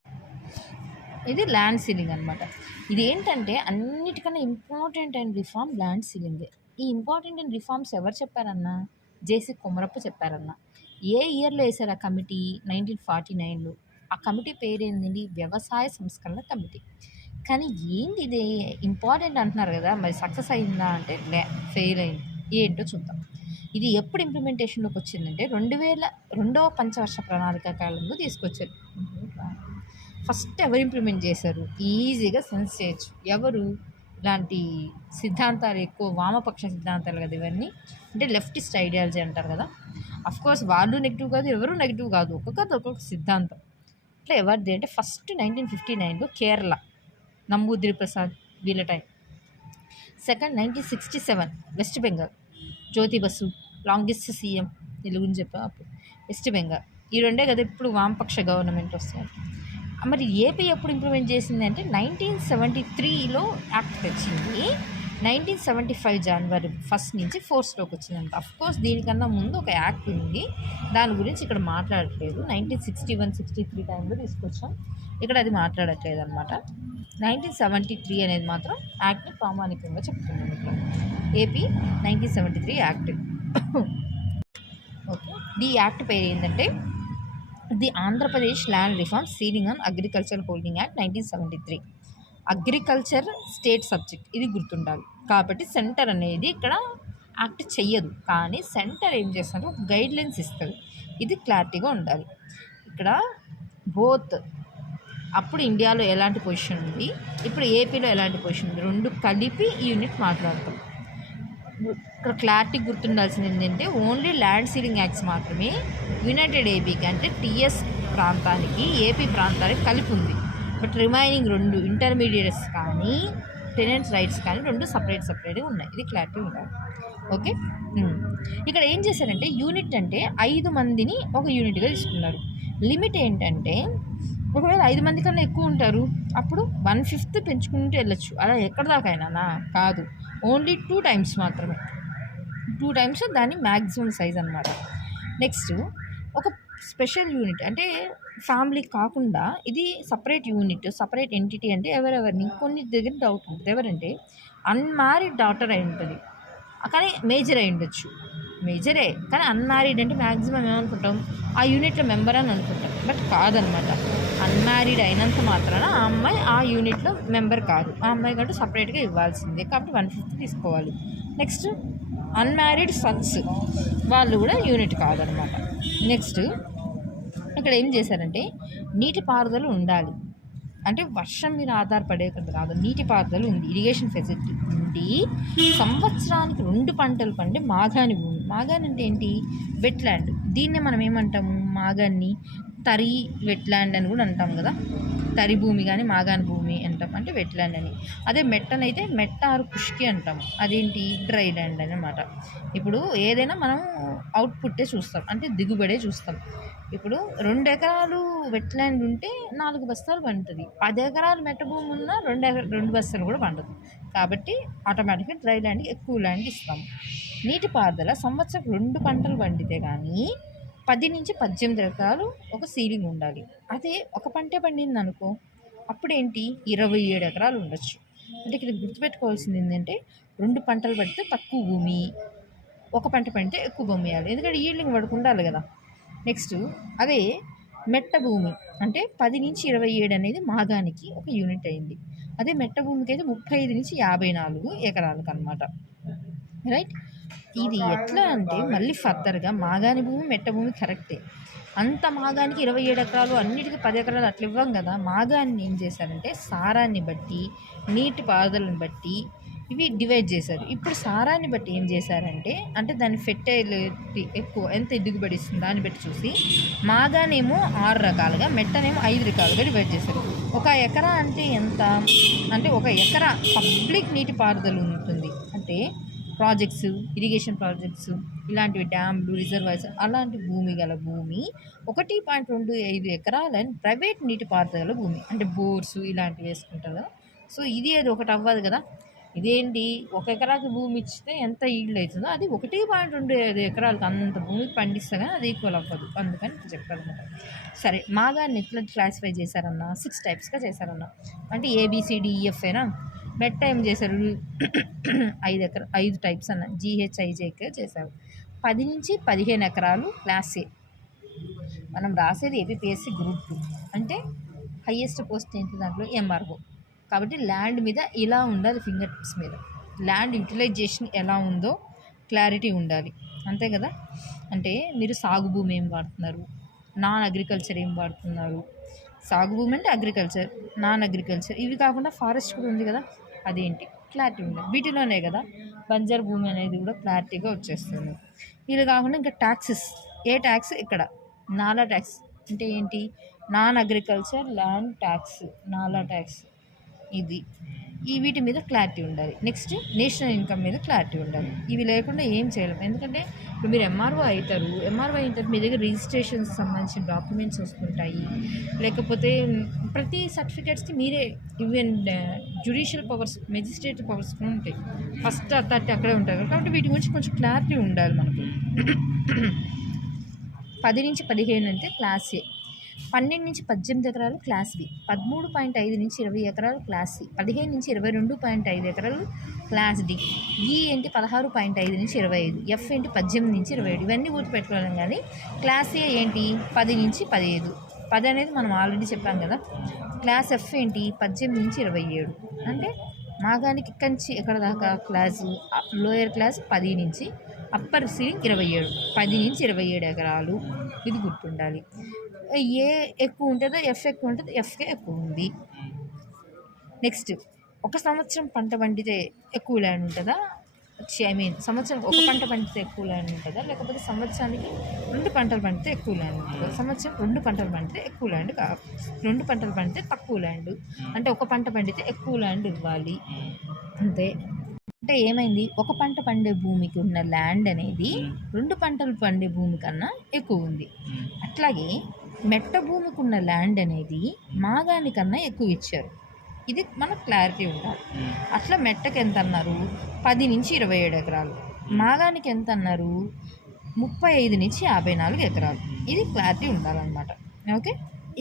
ఇది ల్యాండ్ సీలింగ్ అనమాట. ఇది ఏంటంటే అన్నిటికన్నా ఇంపార్టెంట్ అయిన రిఫార్మ్ ల్యాండ్ సీలింగే. ఈ ఇంపార్టెంట్ అయిన రిఫార్మ్స్ ఎవరు చెప్పారన్నా? జేసీ కొమరప్ప చెప్పారన్న. ఏ ఇయర్లో వేశారు ఆ కమిటీ? 1949లో. ఆ కమిటీ పేరు ఏంటండి? వ్యవసాయ సంస్కరణ కమిటీ. కానీ ఏంది ఇది ఇంపార్టెంట్ అంటున్నారు కదా, మరి సక్సెస్ అయిందా అంటే ఫెయిల్ అయింది. ఏంటో చూద్దాం. ఇది ఎప్పుడు ఇంప్లిమెంటేషన్లోకి వచ్చిందంటే 2002వ పంచవర్ష ప్రణాళిక కాలంలో తీసుకొచ్చారు. ఫస్ట్ ఎవరు ఇంప్లిమెంట్ చేశారు? ఈజీగా సెన్స్ చేయొచ్చు ఎవరు? ఇలాంటి సిద్ధాంతాలు ఎక్కువ వామపక్ష సిద్ధాంతాలు కదా ఇవన్నీ, అంటే లెఫ్టిస్ట్ ఐడియాలజీ అంటారు కదా. అఫ్కోర్స్ వాళ్ళు నెగిటివ్ కాదు, ఎవరు నెగిటివ్ కాదు, ఒక్కొక్క సిద్ధాంతం. ఇట్లా ఎవరిది అంటే ఫస్ట్ 1959లో కేరళ, నంబూద్రి ప్రసాద్ వీళ్ళ టైం. సెకండ్ 1967 వెస్ట్ బెంగాల్, జ్యోతి బసు లాంగెస్ట్ సీఎం తెలుగుని చెప్పా అప్పుడు. వెస్ట్ బెంగాల్ ఈ రెండే కదా ఇప్పుడు వామపక్ష గవర్నమెంట్ వస్తుంది. మరి ఏపీ ఎప్పుడు ఇంప్లిమెంట్ చేసింది అంటే 1973లో యాక్ట్ తెచ్చింది. 1975 జనవరి 1 నుంచి ఫోర్స్లోకి వచ్చిందంట. అఫ్కోర్స్ దీనికన్నా ముందు ఒక యాక్ట్ ఉంది, దాని గురించి ఇక్కడ మాట్లాడట్లేదు. 1961-63 టైంలో తీసుకొచ్చాం, ఇక్కడ అది మాట్లాడట్లేదు అనమాట. 1973 అనేది మాత్రం యాక్ట్ని ప్రామాణికంగా చెప్తున్నాం ఇక్కడ. AP 1973 act. ఓకే, ఈ యాక్ట్ పేరు ఏంటంటే the Andhra Pradesh land reform ceiling on agriculture holding act 1973. Agriculture state subject, ఇది గుర్తుండాలి. కాబట్టి సెంటర్ అనేది ఇక్కడ యాక్ట్ చెయ్యదు, కానీ సెంటర్ ఏం చేస్తుందంటే ఒక గైడ్లైన్స్ ఇస్తుంది. ఇది క్లారిటీగా ఉండాలి. ఇక్కడ బోత్ అప్పుడు ఇండియాలో ఎలాంటి పొజిషన్ ఉంది, ఇప్పుడు ఏపీలో ఎలాంటి పొజిషన్ ఉంది, రెండు కలిపి ఈ యూనిట్ మాట్లాడతాం. ఇక్కడ క్లారిటీ గుర్తుండాల్సింది ఏంటంటే ఓన్లీ ల్యాండ్ సీలింగ్ యాక్ట్స్ మాత్రమే యునైటెడ్ ఏపీకి అంటే టీఎస్ ప్రాంతానికి ఏపీ ప్రాంతానికి కలిపి ఉంది. బట్ రిమైనింగ్ రెండు ఇంటర్మీడియట్స్ కానీ టెనెంట్స్ రైట్స్ కానీ రెండు సపరేట్గా ఉన్నాయి. ఇది క్లారిటీ ఉండాలి. ఓకే, ఇక్కడ ఏం చేశారంటే యూనిట్ అంటే 5 మందిని ఒక యూనిట్గా తీసుకున్నారు. లిమిట్ ఏంటంటే ఒకవేళ 5 మంది కన్నా ఎక్కువ ఉంటారు అప్పుడు 1/5 పెంచుకుంటూ వెళ్ళొచ్చు. అలా ఎక్కడి దాకా అయినా కాదు, ఓన్లీ 2 టైమ్స్ మాత్రమే. 2 టైమ్స్ దాని మ్యాక్సిమం సైజ్ అనమాట. నెక్స్ట్ ఒక స్పెషల్ యూనిట్ అంటే ఫ్యామిలీ కాకుండా ఇది సపరేట్ యూనిట్, సపరేట్ ఎంటిటీ. అంటే ఎవరెవరిని కొన్ని దగ్గర డౌట్ ఉంటుంది, ఎవరంటే అన్మ్యారీడ్ డాటర్ అయి ఉంటుంది కానీ మేజర్ అయి ఉండొచ్చు, మేజరే కానీ అన్మ్యారీడ్ అంటే మ్యాక్సిమం ఏమనుకుంటాం ఆ యూనిట్లో మెంబర్ అని అనుకుంటాం, బట్ కాదనమాట. అన్మ్యారీడ్ అయినంత మాత్రాన ఆ అమ్మాయి ఆ యూనిట్లో మెంబర్ కాదు, ఆ అమ్మాయి కంటూ సపరేట్గా ఇవ్వాల్సిందే, కాబట్టి 1/5 తీసుకోవాలి. నెక్స్ట్ అన్మ్యారీడ్ సన్స్ వాళ్ళు కూడా యూనిట్ కాదనమాట. నెక్స్ట్ ఇక్కడ ఏం చేశారంటే నీటిపారుదల ఉండాలి, అంటే వర్షం మీద ఆధారపడే కాదు, నీటిపారుదల ఉంది, ఇరిగేషన్ ఫెసిలిటీ ఉండి సంవత్సరానికి 2 పంటలు పండే మాగాణి భూమి. మాగాణి అంటే ఏంటి? వెట్లాండ్. దీన్నే మనం ఏమంటాము? మాగాన్ని తరి వెట్లాండ్ అని కూడా అంటాం కదా, తరి భూమి కానీ మాగాణి భూమి అంటాం, అంటే వెట్లాండ్ అని. అదే మెట్టనైతే మెట్ట ఆరు పుష్కి అంటాం, అదేంటి? డ్రై ల్యాండ్ అనమాట. ఇప్పుడు ఏదైనా మనం అవుట్పుట్టే చూస్తాం, అంటే దిగుబడే చూస్తాం. ఇప్పుడు 2 ఎకరాలు వెట్లాండ్ ఉంటే 4 బస్తాలు పండుతుంది, 10 ఎకరాలు మెట్ట భూమి ఉన్నా 2 బస్తాలు కూడా పండదు. కాబట్టి ఆటోమేటిక్గా డ్రై ల్యాండ్కి ఎక్కువ ల్యాండ్ ఇస్తాం. నీటిపారుదల సంవత్సరం 2 పంటలు పండితే కానీ 10 నుంచి 18 ఎకరాలు ఒక సీలింగ్ ఉండాలి. అదే ఒక పంటే పండింది అనుకో, అప్పుడేంటి 27 ఎకరాలు ఉండొచ్చు. అంటే ఇక్కడ గుర్తుపెట్టుకోవాల్సింది ఏంటంటే 2 పంటలు పడితే తక్కువ భూమి, ఒక పంట పండితే ఎక్కువ భూమి వేయాలి, ఎందుకంటే ఈల్డింగ్ పడుకు ఉండాలి కదా. నెక్స్ట్ అదే మెట్ట భూమి అంటే 10 నుంచి 27 అనేది మాగానికి ఒక యూనిట్ అయింది. అదే మెట్ట భూమికి అయితే 35 నుంచి 54 ఎకరాలకు అనమాట. రైట్. ఇది ఎట్లా అంటే మళ్ళీ ఫర్దర్గా మాగాని భూమి మెట్ట భూమి కరెక్టే, అంత మాగానికి 27 ఎకరాలు అన్నిటికీ 10 ఎకరాలు అట్లా ఇవ్వం కదా. మాగాన్ని ఏం చేశారంటే సారాన్ని బట్టి నీటి పారుదలను బట్టి ఇవి డివైడ్ చేశారు. ఇప్పుడు సారాన్ని బట్టి ఏం చేశారంటే, అంటే దాని ఫెర్టిలిటీ ఎక్కువ ఎంత దిగుబడి ఇస్తుంది దాన్ని బట్టి చూసి మాగానేమో 6 రకాలుగా, మెట్టనేమో 5 రకాలుగా డివైడ్ చేశారు. ఒక ఎకరా అంటే ఎంత అంటే, ఒక ఎకరా పబ్లిక్ నీటి పారుదల ఉంటుంది అంటే ప్రాజెక్ట్స్, ఇరిగేషన్ ప్రాజెక్ట్స్, ఇలాంటివి డ్యామ్లు, రిజర్వాయర్స్, అలాంటి భూమి గల భూమి 1.25 ఎకరాల ప్రైవేట్ నీటిపారుదల భూమి, అంటే బోర్స్ ఇలాంటివి వేసుకుంటారు కదా. సో ఇది ఏది ఒకటి అవ్వదు కదా. ఇదేంటి, 1 ఎకరాకి భూమి ఇచ్చితే ఎంత ఈల్డ్ అవుతుందో అది 1.25 ఎకరాలకు అంత భూమికి పండిస్తే కానీ అది ఈక్వల్ అవ్వదు, అందుకని చెప్పారన్నమాట. సరే, మాగాన్ని ఎట్లా క్లాసిఫై చేశారన్న 6 టైప్స్గా చేశారన్న, అంటే ABCDEF అయినా. మెట్ట ఏం చేశారు 5 టైప్స్ అన్న GHIJK చేశారు. 10 నుంచి 15 ఎకరాలు క్లాస్ ఏ. మనం రాసేది APPSC గ్రూప్ 2 అంటే హైయెస్ట్ పోస్ట్ ఏంటి దాంట్లో MRO. కాబట్టి ల్యాండ్ మీద ఇలా ఉండాలి, ఫింగర్ టిప్స్ మీద ల్యాండ్ యూటిలైజేషన్ ఎలా ఉందో క్లారిటీ ఉండాలి, అంతే కదా. అంటే మీరు సాగు భూమి ఏం వాడుతున్నారు, నాన్ అగ్రికల్చర్ ఏం వాడుతున్నారు. సాగు భూమి అంటే అగ్రికల్చర్, నాన్ అగ్రికల్చర్, ఇవి కాకుండా ఫారెస్ట్ కూడా ఉంది కదా, అదేంటి క్లారిటీ ఉంది. వీటిలోనే కదా బంజర్ భూమి అనేది కూడా క్లారిటీగా వచ్చేస్తుంది. ఇది కాకుండా ఇంకా ట్యాక్సెస్, ఏ ట్యాక్స్ ఇక్కడ నాలా ట్యాక్స్ అంటే ఏంటి, నాన్ అగ్రికల్చర్ ల్యాండ్ ట్యాక్స్, నాలా ట్యాక్స్, ఇది ఈ వీటి మీద క్లారిటీ ఉండాలి. నెక్స్ట్ నేషనల్ ఇన్కమ్ మీద క్లారిటీ ఉండాలి. ఇవి లేకుండా ఏం చేయలేము, ఎందుకంటే ఇప్పుడు మీరు MRO అవుతారు, MRO అయిన తర్వాత మీ దగ్గర రిజిస్ట్రేషన్కి సంబంధించిన డాక్యుమెంట్స్ వస్తుంటాయి, లేకపోతే ప్రతి సర్టిఫికేట్స్కి మీరే ఈవెన్ జ్యుడిషియల్ పవర్స్, మెజిస్ట్రేటివ్ పవర్స్ కూడా ఉంటాయి, ఫస్ట్ అథారిటీ అక్కడే ఉంటారు. కాబట్టి వీటి గురించి కొంచెం క్లారిటీ ఉండాలి మనకు. 10 నుంచి 15 అంటే క్లాస్ ఏ, 12 నుంచి 18 ఎకరాలు క్లాస్ బి, 13.5 నుంచి 20 ఎకరాలు క్లాస్ సి, 15 నుంచి 22.5 ఎకరాలు క్లాస్ డి, ఈ ఏంటి 16.5 నుంచి 25, ఎఫ్ ఏంటి 18 నుంచి 27. ఇవన్నీ గుర్తుపెట్టుకోవాలి. కానీ క్లాస్ ఏ ఏంటి 10 నుంచి 15, 10 అనేది మనం ఆల్రెడీ చెప్పాం కదా. క్లాస్ ఎఫ్ ఏంటి 18 నుంచి 27, అంటే మాగానికి ఇక్కడి నుంచి ఎక్కడ దాకా క్లాసు, లోయర్ క్లాస్ 10 నుంచి అప్పర్ సీలింగ్ 27, 10 నుంచి 27 ఎకరాలు, ఇది గుర్తుండాలి. ఏ ఎక్కువ ఉంటుందో ఎఫ్ ఎక్కువ ఉంటుంది, ఎఫ్కే ఎక్కువ ఉంది. నెక్స్ట్, ఒక సంవత్సరం పంట పండితే ఎక్కువ ల్యాండ్ ఉంటుందా, సంవత్సరం ఒక పంట పండితే ఎక్కువ ల్యాండ్ ఉంటుందా, లేకపోతే సంవత్సరానికి 2 పంటలు పండితే ఎక్కువ ల్యాండ్ ఉంటుందా. సంవత్సరం 2 పంటలు పండితే ఎక్కువ ల్యాండ్ కాదు, 2 పంటలు పండితే తక్కువ ల్యాండ్, అంటే ఒక పంట పండితే ఎక్కువ ల్యాండ్ ఇవ్వాలి, అంతే. అంటే ఏమైంది, ఒక పంట పండే భూమికి ఉన్న ల్యాండ్ అనేది 2 పంటలు పండే భూమి కన్నా ఎక్కువ ఉంది. అట్లాగే మెట్ట భూమికి ఉన్న ల్యాండ్ అనేది మాగాని కన్నా ఎక్కువ ఇచ్చారు, ఇది మనకు క్లారిటీ ఉండాలి. అట్లా మెట్టకి ఎంత అన్నారు 10 నుంచి 27 ఎకరాలు, మాగానికి ఎంత అన్నారు 35 నుంచి 54 ఎకరాలు, ఇది క్లారిటీ ఉండాలన్నమాట. ఓకే,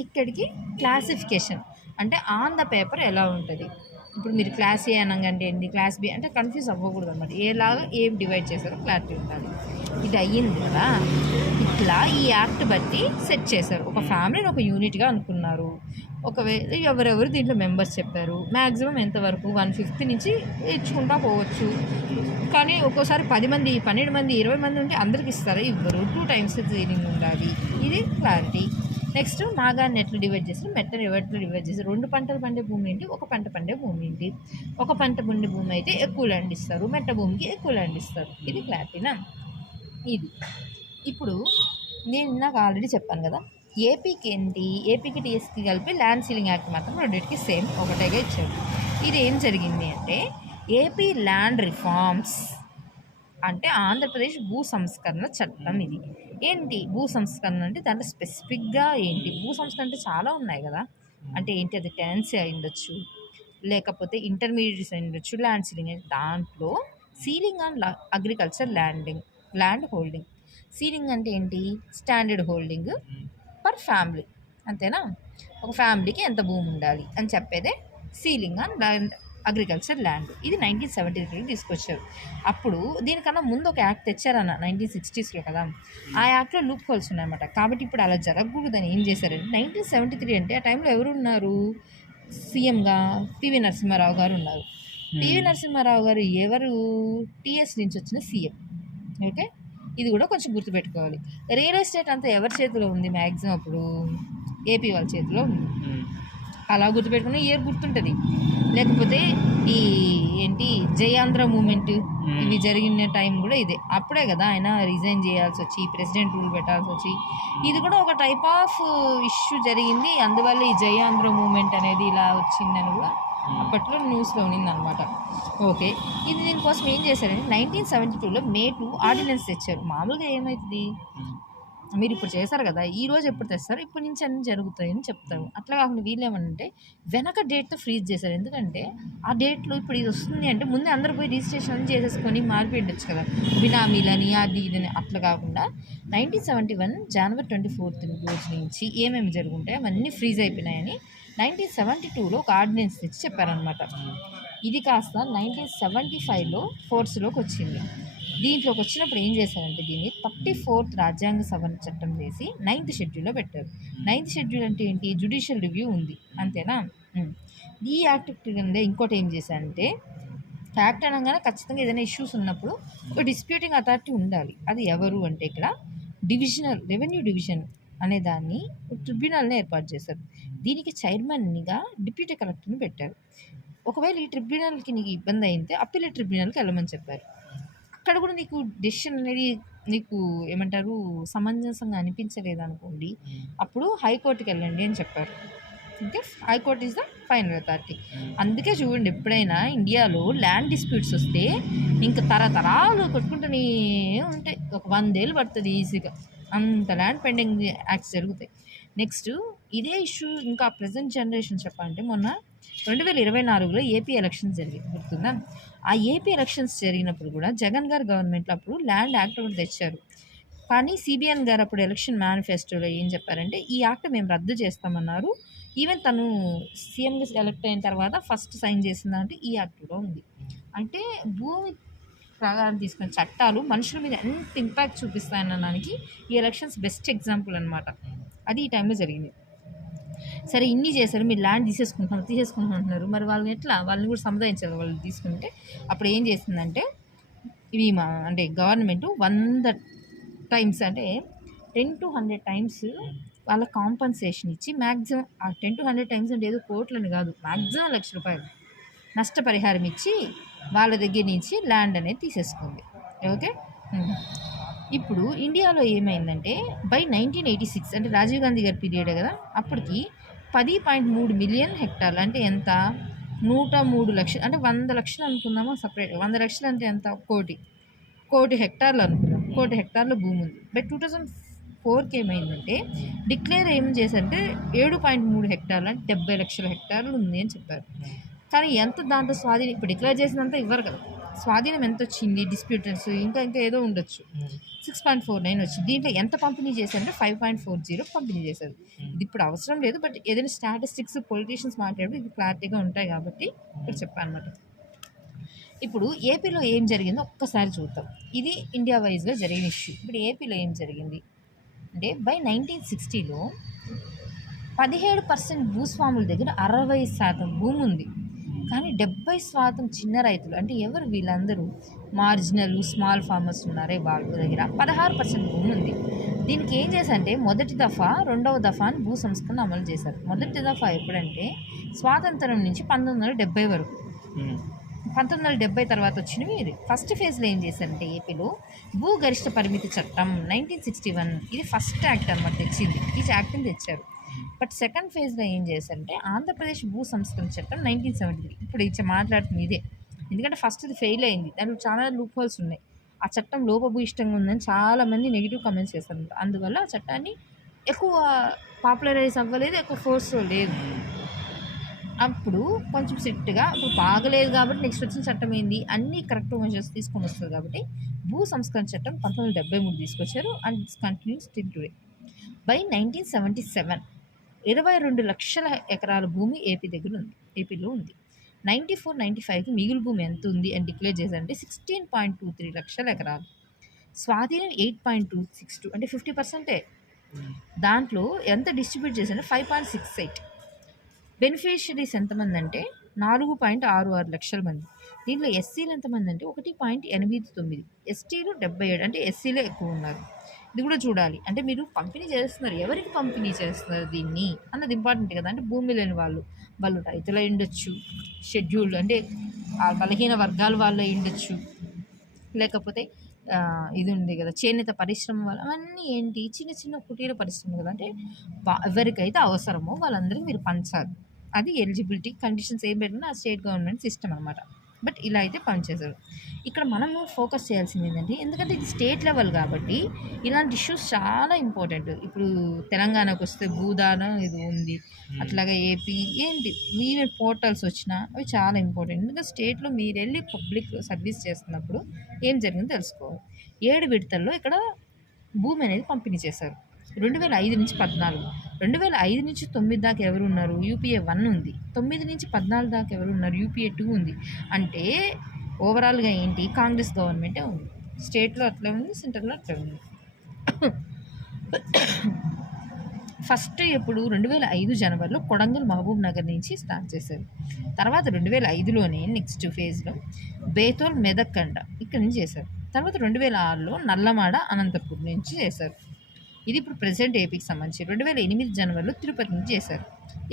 ఇక్కడికి క్లాసిఫికేషన్ అంటే ఆన్ ద పేపర్ ఎలా ఉంటుంది, ఇప్పుడు మీరు క్లాస్ ఏ అనగానే ఏంటి, క్లాస్ బి అంటే కన్ఫ్యూజ్ అవ్వకూడదు అనమాట. ఏలాగా ఏం డివైడ్ చేశారో క్లారిటీ ఉండాలి. ఇది అయ్యింది కదా, ఇట్లా ఈ యాక్ట్ బట్టి సెట్ చేశారు. ఒక ఫ్యామిలీని ఒక యూనిట్గా అనుకున్నారు. ఒకవేళ ఎవరెవరు దీంట్లో మెంబర్స్ చెప్పారు, మ్యాక్సిమం ఎంతవరకు 1/5 నుంచి ఇచ్చుకుంటా పోవచ్చు. కానీ ఒక్కోసారి 10 మంది, 12 మంది, 20 మంది ఉంటే అందరికి ఇస్తారు, ఇవ్వరు. 2 టైమ్స్ సీలింగ్ ఉండాలి. ఇది క్లారిటీ. నెక్స్ట్ మాగాన్ని ఎట్లా డివైడ్ చేస్తారు, మెట్టని ఎట్లా డివైడ్ చేస్తారు. 2 పంటలు పండే భూమి ఏంటి, 1 పంట పండే భూమి ఏంటి. 1 పంట పండే భూమి అయితే ఎక్కువ ల్యాండ్ ఇస్తారు, మెట్ట భూమికి ఎక్కువ ల్యాండ్ ఇస్తారు. ఇది క్లారిటీనా. ఇది ఇప్పుడు నేను నాకు ఆల్రెడీ చెప్పాను కదా, ఏపీకి ఏంటి, ఏపీకి టీఎస్కి కలిపి ల్యాండ్ సీలింగ్ యాక్ట్ మాత్రం రెండింటికి సేమ్ ఒకటేగా ఇచ్చాడు. ఇది ఏం జరిగింది అంటే, ఏపీ ల్యాండ్ రిఫార్మ్స్ అంటే ఆంధ్రప్రదేశ్ భూ సంస్కరణ చట్టం. ఇది ఏంటి భూ సంస్కరణ అంటే, దాంట్లో స్పెసిఫిక్గా ఏంటి భూ సంస్కరణ అంటే చాలా ఉన్నాయి కదా. అంటే ఏంటి, అది టెనెన్సీ అయి ఉండొచ్చు, లేకపోతే ఇంటర్మీడియట్స్ అయి ఉండొచ్చు, ల్యాండ్ సీలింగ్. దాంట్లో ceiling on agriculture land holding. Ceiling అంటే ఏంటి, స్టాండర్డ్ హోల్డింగ్ పర్ ఫ్యామిలీ, అంతేనా. ఒక ఫ్యామిలీకి ఎంత భూమి ఉండాలి అని చెప్పేదే ceiling on land agriculture land. ఇది 1973 తీసుకొచ్చారు. అప్పుడు దీనికన్నా ముందు ఒక యాక్ట్ తెచ్చారన్న 1960s కదా. ఆ యాక్ట్లో లూప్ హోల్స్ ఉన్నాయన్నమాట. కాబట్టి ఇప్పుడు అలా జరగకూడదని ఏం చేశారంటే, 1973 అంటే ఆ టైంలో ఎవరు ఉన్నారు, సీఎంగా పివి నరసింహారావు గారు ఉన్నారు. పివి నరసింహారావు గారు ఎవరు, టీఎస్ నుంచి వచ్చిన సీఎం. ఓకే, ఇది కూడా కొంచెం గుర్తుపెట్టుకోవాలి. రియల్ ఎస్టేట్ అంతా ఎవరి చేతిలో ఉంది, మ్యాక్సిమం అప్పుడు ఏపీ వాళ్ళ చేతిలో ఉంది. అలా గుర్తుపెట్టుకుని ఇయర్ గుర్తుంటుంది. లేకపోతే ఈ ఏంటి జయాంధ్ర మూమెంట్ ఇవి జరిగిన టైం కూడా ఇదే. అప్పుడే కదా ఆయన రిజైన్ చేయాల్సి వచ్చి ప్రెసిడెంట్ రూల్ పెట్టాల్సి వచ్చి, ఇది కూడా ఒక టైప్ ఆఫ్ ఇష్యూ జరిగింది. అందువల్ల ఈ జయాంధ్ర మూమెంట్ అనేది ఇలా వచ్చిందని కూడా అప్పట్లో న్యూస్లో ఉన్నిందనమాట. ఓకే, ఇది దీనికోసం ఏం చేశారంటే 1972లో May 2 ఆర్డినెన్స్ తెచ్చారు. మామూలుగా ఏమవుతుంది, మీరు ఇప్పుడు చేశారు కదా, ఈ రోజు ఎప్పుడు తెస్తారు, ఇప్పటి నుంచి అన్నీ జరుగుతాయని చెప్తారు. అట్లా కాకుండా వీళ్ళు ఏమనంటే వెనక డేట్తో ఫ్రీజ్ చేశారు. ఎందుకంటే ఆ డేట్లో ఇప్పుడు ఇది వస్తుంది అంటే ముందే అందరూ పోయి రిజిస్ట్రేషన్ అని చేసేసుకొని మారిపోయిండొచ్చు కదా, బినామీలని అది ఇదని. అట్లా కాకుండా 1971 January 24 రోజు నుంచి ఏమేమి జరుగుంటాయి అవన్నీ ఫ్రీజ్ అయిపోయినాయని 1972లో ఒక ఆర్డినెన్స్ తెచ్చి చెప్పారనమాట. ఇది కాస్త 1975లో ఫోర్స్లోకి వచ్చింది. దీంట్లోకి వచ్చినప్పుడు ఏం చేశారంటే, దీన్ని 34th రాజ్యాంగ సవరణ చట్టం చేసి 9th షెడ్యూల్లో పెట్టారు. 9th షెడ్యూల్ అంటే ఏంటి, జ్యుడిషియల్ రివ్యూ ఉంది, అంతేనా. ఈ యాక్ట్ కింద ఇంకోటి ఏం చేశారంటే, యాక్ట్ అనగానే ఖచ్చితంగా ఏదైనా ఇష్యూస్ ఉన్నప్పుడు ఒక డిస్ప్యూటింగ్ అథారిటీ ఉండాలి. అది ఎవరు అంటే ఇక్కడ రెవెన్యూ డివిజన్ అనే దాన్ని ట్రిబ్యునల్ని ఏర్పాటు చేశారు. దీనికి చైర్మన్గా డిప్యూటీ కలెక్టర్ని పెట్టారు. ఒకవేళ ఈ ట్రిబ్యునల్కి నీకు ఇబ్బంది అయితే అప్పీలేట్ ట్రిబ్యునల్కి వెళ్ళమని చెప్పారు. అక్కడ కూడా నీకు డెసిషన్ అనేది నీకు ఏమంటారు సమంజసంగా అనిపించలేదు అనుకోండి, అప్పుడు హైకోర్టుకి వెళ్ళండి అని చెప్పారు. Okay, high court is the final authority. అందుకే చూడండి, ఎప్పుడైనా ఇండియాలో ల్యాండ్ డిస్ప్యూట్స్ వస్తే ఇంకా తరతరాలు కొట్టుకుంటూనే ఉంటాయి. ఒక 100 ఏళ్ళు పడుతుంది ఈజీగా, అంత ల్యాండ్ పెండింగ్ యాక్ట్స్ జరుగుతాయి. నెక్స్ట్ ఇదే ఇష్యూ ఇంకా ప్రజెంట్ జనరేషన్ చెప్పాలంటే, మొన్న 2024లో ఏపీ ఎలక్షన్స్ జరిగాయి, గుర్తుందా. ఆ ఏపీ ఎలక్షన్స్ జరిగినప్పుడు కూడా జగన్ గారు గవర్నమెంట్లో అప్పుడు ల్యాండ్ యాక్ట్ ఒకటి తెచ్చారు. కానీ సిబిఎన్ గారు అప్పుడు ఎలక్షన్ మేనిఫెస్టోలో ఏం చెప్పారంటే, ఈ యాక్ట్ మేము రద్దు చేస్తామన్నారు. ఈవెన్ తను సీఎంగా ఎలక్ట్ అయిన తర్వాత ఫస్ట్ సైన్ చేసిందంటే ఈ యాక్ట్లో ఉంది. అంటే భూమి ప్రకారం తీసుకున్న చట్టాలు మనుషుల మీద ఎంత ఇంపాక్ట్ చూపిస్తాయనడానికి ఈ ఎలక్షన్స్ బెస్ట్ ఎగ్జాంపుల్ అనమాట. అది ఈ టైంలో జరిగింది. సరే, ఇన్ని చేశారు, మీరు ల్యాండ్ తీసేసుకుంటాం అంటున్నారు, మరి వాళ్ళని ఎట్లా, వాళ్ళని కూడా సముదాయించాలి. వాళ్ళు తీసుకుంటే అప్పుడు ఏం చేసిందంటే, ఇవి అంటే గవర్నమెంట్ 100 times అంటే 10 to 100 times వాళ్ళ కాంపన్సేషన్ ఇచ్చి, మ్యాక్సిమం ఆ 10 to 100 times అంటే ఏదో కోట్లని కాదు, మ్యాక్సిమం ₹1,00,000 నష్టపరిహారం ఇచ్చి వాళ్ళ దగ్గర నుంచి ల్యాండ్ అనేది తీసేసుకుంది. ఓకే, ఇప్పుడు ఇండియాలో ఏమైందంటే బై 1986 అంటే రాజీవ్ గాంధీ గారి పీరియడ్ కదా, అప్పటికి 10.3 మిలియన్ హెక్టార్లు అంటే ఎంత, 103 లక్షలు అంటే 100 లక్షలు అనుకుందామా సపరేట్. 100 లక్షలు అంటే ఎంత, కోటి హెక్టార్లు అనుకుందాం. కోటి హెక్టార్ల భూమి ఉంది. బై 2004కి ఏమైందంటే డిక్లేర్ ఏం చేశారంటే 7.3 హెక్టార్లు అంటే 70 లక్షల హెక్టార్లు ఉంది అని చెప్పారు. కానీ ఎంత దాంట్లో స్వాధీనం, ఇప్పుడు డిక్లేర్ చేసినంత ఇవ్వరు కదా, స్వాధీనం ఎంత వచ్చింది డిస్ప్యూటెడ్స్ ఇంకా ఇంకా ఏదో ఉండొచ్చు 6.49 వచ్చింది. దీంట్లో ఎంత పంపిణీ చేశారంటే 5.40 పంపిణీ చేశారు. ఇది ఇప్పుడు అవసరం లేదు, బట్ ఏదైనా స్టాటిస్టిక్స్ పొలిటీషియన్స్ మాట్లాడితే ఇది క్లారిటీగా ఉంటాయి కాబట్టి ఇక్కడ చెప్పాను అనమాట. ఇప్పుడు ఏపీలో ఏం జరిగిందో ఒక్కసారి చూద్దాం. ఇది ఇండియా వైజ్గా జరిగిన ఇష్యూ. ఇప్పుడు ఏపీలో ఏం జరిగింది అంటే బై 1960లో 17% భూస్వాముల దగ్గర 60% భూమి ఉంది. కానీ 70% చిన్న రైతులు అంటే ఎవరు వీళ్ళందరూ మార్జినల్ స్మాల్ ఫార్మర్స్ ఉన్నారే వాళ్ళ దగ్గర 16% భూమి ఉంది. దీనికి ఏం చేశారంటే మొదటి దఫా రెండవ దఫా అని భూ సంస్కరణ అమలు చేశారు. మొదటి దఫా ఎప్పుడంటే స్వాతంత్రం నుంచి 1970 వరకు. 1970 తర్వాత వచ్చినవి ఇది. ఫస్ట్ ఫేజ్లో ఏం చేశారంటే ఏపీలో భూ గరిష్ట పరిమితి చట్టం 1961 ఇది ఫస్ట్ యాక్ట్ అనమాట తెచ్చింది. ఈ యాక్ట్ని తెచ్చారు. బట్ సెకండ్ ఫేజ్లో ఏం చేశారంటే ఆంధ్రప్రదేశ్ భూ సంస్కరణ చట్టం 1973. ఇప్పుడు ఇచ్చే మాట్లాడుతుంది ఇదే, ఎందుకంటే ఫస్ట్ ఇది ఫెయిల్ అయింది. దాంట్లో చాలా లూప్ హోల్స్ ఉన్నాయి. ఆ చట్టం లోపభూయిష్టంగా ఉందని చాలామంది నెగిటివ్ కామెంట్స్ చేస్తారు. అందువల్ల ఆ చట్టాన్ని ఎక్కువ పాపులరైజ్ అవ్వలేదు, ఎక్కువ ఫోర్స్ లేదు. అప్పుడు కొంచెం స్ట్రిక్ట్గా ఇప్పుడు బాగలేదు కాబట్టి నెక్స్ట్ వచ్చిన చట్టం ఏంది అన్నీ కరెక్ట్ మెజర్స్ తీసుకొని వస్తుంది కాబట్టి భూ సంస్కరణ చట్టం 1973 తీసుకొచ్చారు. And it's continue still today. By 1977 22 లక్షల ఎకరాల భూమి ఏపీలో ఉంది. 94-95కి మిగులు భూమి ఎంత ఉంది అని డిక్లేర్ చేశారంటే 16.23 లక్షల ఎకరాలు. స్వాధీనం 8.262 అంటే 50%. దాంట్లో ఎంత డిస్ట్రిబ్యూట్ చేశారంటే 5.68. బెనిఫిషరీస్ ఎంతమంది అంటే 4.66 లక్షల మంది. దీంట్లో ఎస్సీలు ఎంతమంది అంటే 1.89. ఎస్టీలు 77 అంటే ఎస్సీలే ఎక్కువ ఉన్నారు. ఇది కూడా చూడాలి. అంటే మీరు పంపిణీ చేస్తున్నారు, ఎవరికి పంపిణీ చేస్తున్నారు దీన్ని అన్నది ఇంపార్టెంట్ కదా. అంటే భూమి లేని వాళ్ళు రైతులు అయి ఉండొచ్చు, షెడ్యూల్డ్ అంటే బలహీన వర్గాల వాళ్ళు అయి ఉండొచ్చు, లేకపోతే ఇది ఉంది కదా చేనేత పరిశ్రమ వాళ్ళు, అవన్నీ ఏంటి చిన్న చిన్న కుటీర పరిశ్రమ కదా. అంటే ఎవరికైతే అవసరమో వాళ్ళందరికీ మీరు పంచాలి. అది ఎలిజిబిలిటీ కండిషన్స్ ఏం పెట్టినా ఆ స్టేట్ గవర్నమెంట్ సిస్టమ్ అనమాట. బట్ ఇలా అయితే పనిచేశారు. ఇక్కడ మనము ఫోకస్ చేయాల్సింది ఏంటంటే, ఎందుకంటే ఇది స్టేట్ లెవెల్ కాబట్టి ఇలాంటి ఇష్యూస్ చాలా ఇంపార్టెంట్. ఇప్పుడు తెలంగాణకు వస్తే భూదానం ఇది ఉంది, అట్లాగే ఏపీ ఏంటి ఈవెన్ పోర్టల్స్ వచ్చినా అవి చాలా ఇంపార్టెంట్. ఎందుకంటే స్టేట్లో మీరు వెళ్ళి పబ్లిక్ సర్వీస్ చేస్తున్నప్పుడు ఏం జరిగిందో తెలుసుకోవాలి. 7 విడతల్లో ఇక్కడ భూమి అనేది పంపిణీ చేశారు. 2005 నుంచి 14, 2005 నుంచి 9 దాకా ఎవరు ఉన్నారు? యూపీఏ 1 ఉంది. 9 నుంచి 14 దాకా ఎవరు ఉన్నారు? యూపీఏ 2 ఉంది. అంటే ఓవరాల్గా ఏంటి కాంగ్రెస్ గవర్నమెంటే ఉంది. స్టేట్లో అట్లా ఉంది, సెంట్రల్లో అట్లా ఉంది. ఫస్ట్ ఎప్పుడు 2005 జనవరిలో కొడంగల్ మహబూబ్ నగర్ నుంచి స్టార్ట్ చేశారు. తర్వాత 2005లోనే నెక్స్ట్ ఫేజ్లో బేతోల్ మెదక్కండ ఇక్కడ నుంచి చేశారు. తర్వాత 2006లో నల్లమాడ అనంతపూర్ నుంచి చేశారు. ఇది ఇప్పుడు ప్రెసెంట్ ఏపీకి సంబంధించి. 2008 జనవరిలో తిరుపతి నుంచి చేశారు.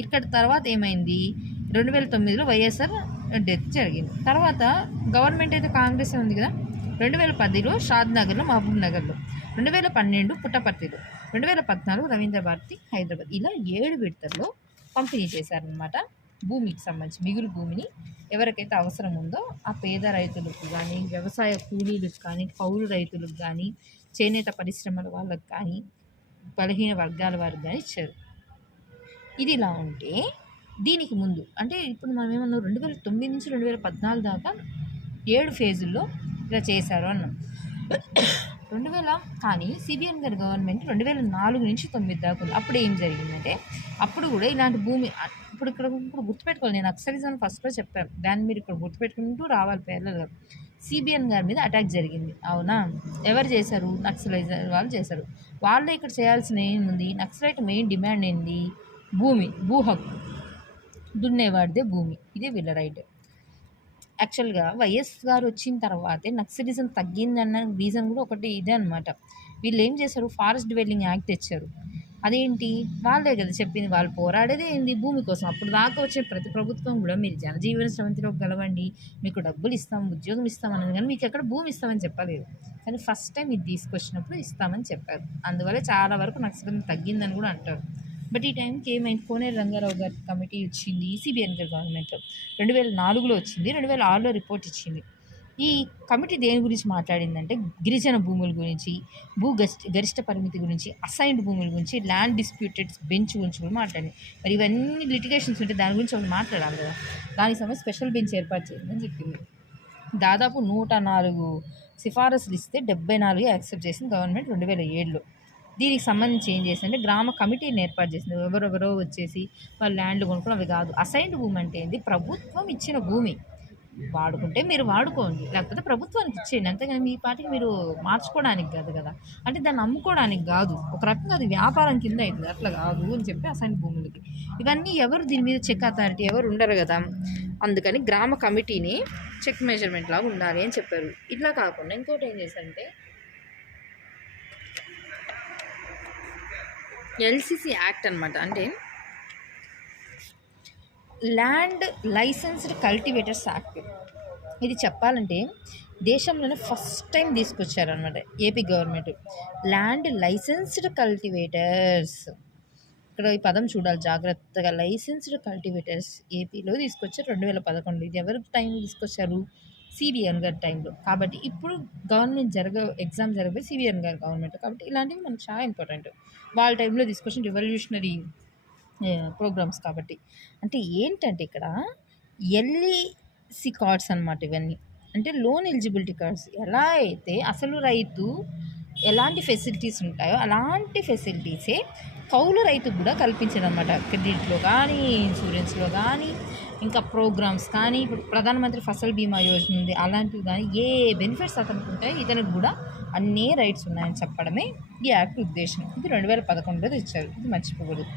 ఇక్కడ తర్వాత ఏమైంది 2009లో వైఎస్ఆర్ డెత్ జరిగింది. తర్వాత గవర్నమెంట్ అయితే కాంగ్రెస్ ఉంది కదా. 2010లో షాద్ నగర్లో, మహబూబ్ నగర్లో, 2012 పుట్టపర్తిలో, 2014 రవీంద్ర భారతి హైదరాబాద్. ఇలా 7 విడతల్లో పంపిణీ చేశారనమాట భూమికి సంబంధించి మిగులు భూమిని. ఎవరికైతే అవసరం ఉందో ఆ పేద రైతులకు కానీ, వ్యవసాయ కూలీలకు కానీ, కౌలు రైతులకు కానీ, చేనేత పరిశ్రమల వాళ్ళకి కానీ, బలహీన వర్గాల వారికి కానీ ఇచ్చారు. ఇది ఇలా ఉంటే దీనికి ముందు అంటే ఇప్పుడు మనం ఏమన్నా 2009 నుంచి 2014 దాకా 7 ఫేజుల్లో ఇలా చేశారు అన్నాం. కానీ సిబిఎన్ గారి గవర్నమెంట్ 2004 నుంచి 9 దాకా ఉంది. అప్పుడు ఏం జరిగిందంటే అప్పుడు కూడా ఇలాంటి భూమి ఇప్పుడు గుర్తుపెట్టుకోవాలి. నేను నక్సలిజం ఫస్ట్లో చెప్పాను, దాన్ని మీరు ఇక్కడ గుర్తుపెట్టుకుంటూ రావాలి పేర్లు. సిబిఎన్ గారి మీద అటాక్ జరిగింది, అవునా? ఎవరు చేశారు? నక్సలైజ్ వాళ్ళు చేశారు. వాళ్ళు ఇక్కడ చేయాల్సిన ఏముంది? నక్సలైట్ మెయిన్ డిమాండ్ ఏంది? భూ హక్కు, దున్నేవాడిదే భూమి, ఇదే వీళ్ళ రైట్. యాక్చువల్గా వైఎస్ గారు వచ్చిన తర్వాతే నక్సలిజం తగ్గిందన్న రీజన్ కూడా ఒకటి ఇదే అనమాట. వీళ్ళు ఏం చేశారు? ఫారెస్ట్ డివెల్డింగ్ యాక్ట్ తెచ్చారు. అదేంటి? వాళ్ళే కదా చెప్పింది. వాళ్ళు పోరాడేదే ఏంది? భూమి కోసం. అప్పుడు దాకా వచ్చే ప్రతి ప్రభుత్వం కూడా మీరు జనజీవన స్రవంతిలో గెలవండి, మీకు డబ్బులు ఇస్తాం, ఉద్యోగం ఇస్తాం అన్నది, కానీ మీకు ఎక్కడ భూమి ఇస్తామని చెప్పలేదు. కానీ ఫస్ట్ టైం ఇది తీసుకొచ్చినప్పుడు ఇస్తామని చెప్పారు. అందువల్ల చాలా వరకు నక్సలిజం తగ్గిందని కూడా అంటారు. బట్ ఈ టైంకి ఏమైంది? కోనేరు రంగారావు గారి కమిటీ వచ్చింది సిబిఎన్ గారి గవర్నమెంట్లో. 2004లో వచ్చింది, 2006లో రిపోర్ట్ ఇచ్చింది. ఈ కమిటీ దేని గురించి మాట్లాడిందంటే గిరిజన భూముల గురించి, గరిష్ట పరిమితి గురించి, అసైన్డ్ భూముల గురించి, ల్యాండ్ డిస్ప్యూటెడ్ బెంచ్ గురించి కూడా మాట్లాడింది. మరి ఇవన్నీ లిటిగేషన్స్ ఉంటే దాని గురించి ఒకటి మాట్లాడాలి కదా. దానికి సంబంధించి స్పెషల్ బెంచ్ ఏర్పాటు చేయాలని చెప్పింది. దాదాపు 104 సిఫారసులు ఇస్తే 74 యాక్సెప్ట్ చేసింది గవర్నమెంట్ 2007లో. దీనికి సంబంధించి ఏం చేసిందంటే గ్రామ కమిటీని ఏర్పాటు చేసింది. ఎవరెవరో వచ్చేసి వాళ్ళు ల్యాండ్లు కొనుక్కుని అవి కాదు. అసైన్డ్ భూమి అంటే ఏంది? ప్రభుత్వం ఇచ్చిన భూమి వాడుకుంటే మీరు వాడుకోండి, లేకపోతే ప్రభుత్వానికి ఇచ్చేయండి, అంతేగాని మీ పాటికి మీరు మార్చుకోవడానికి కాదు కదా. అంటే దాన్ని అమ్ముకోవడానికి కాదు, ఒక రకంగా అది వ్యాపారం కింద అవుతుంది, అట్లా కాదు అని చెప్పి అసైన్ భూములకి. ఇవన్నీ ఎవరు దీని మీద చెక్ అథారిటీ ఎవరు ఉండరు కదా, అందుకని గ్రామ కమిటీని చెక్ మెజర్మెంట్ లాగా ఉండాలి అని చెప్పారు. ఇట్లా కాకుండా ఇంకోటి ఏం చేశారంటే ఎల్సిసి యాక్ట్ అనమాట. అంటే ల్యాండ్ లైసెన్స్డ్ కల్టివేటర్స్ యాక్ట్. ఇది చెప్పాలంటే దేశంలోనే ఫస్ట్ టైం తీసుకొచ్చారనమాట AP government. Land licensed cultivators, ఇక్కడ ఈ పదం చూడాలి జాగ్రత్తగా. లైసెన్స్డ్ కల్టివేటర్స్ ఏపీలో తీసుకొచ్చారు 2011. ఇది ఎవరి టైం తీసుకొచ్చారు? సిబిఎన్ గారి టైంలో. కాబట్టి ఇప్పుడు గవర్నమెంట్ ఎగ్జామ్ జరగబోయి సిబిఎన్ గారి గవర్నమెంట్, కాబట్టి ఇలాంటివి మనకు చాలా ఇంపార్టెంట్. వాళ్ళ టైంలో తీసుకొచ్చిన రివల్యూషనరీ ప్రోగ్రామ్స్ కాబట్టి. అంటే ఏంటంటే ఇక్కడ ఎల్ఈసి కార్డ్స్ అనమాట ఇవన్నీ. అంటే లోన్ ఎలిజిబిలిటీ కార్డ్స్. ఎలా అయితే అసలు రైతు ఎలాంటి ఫెసిలిటీస్ ఉంటాయో అలాంటి ఫెసిలిటీసే కౌలు రైతుకు కూడా కల్పించడం అనమాట. క్రెడిట్లో కానీ, ఇన్సూరెన్స్లో కానీ, ఇంకా ప్రోగ్రామ్స్ కానీ, ఇప్పుడు ప్రధానమంత్రి ఫసల్ బీమా యోజన ఉంది, అలాంటివి కానీ ఏ బెనిఫిట్స్ అతనికి ఉంటాయో ఇతనికి కూడా అన్నీ రైట్స్ ఉన్నాయని చెప్పడమే ఈ యాక్ట్ ఉద్దేశం. ఇది 2011లో తెచ్చారు, ఇది మర్చిపోకూడదు.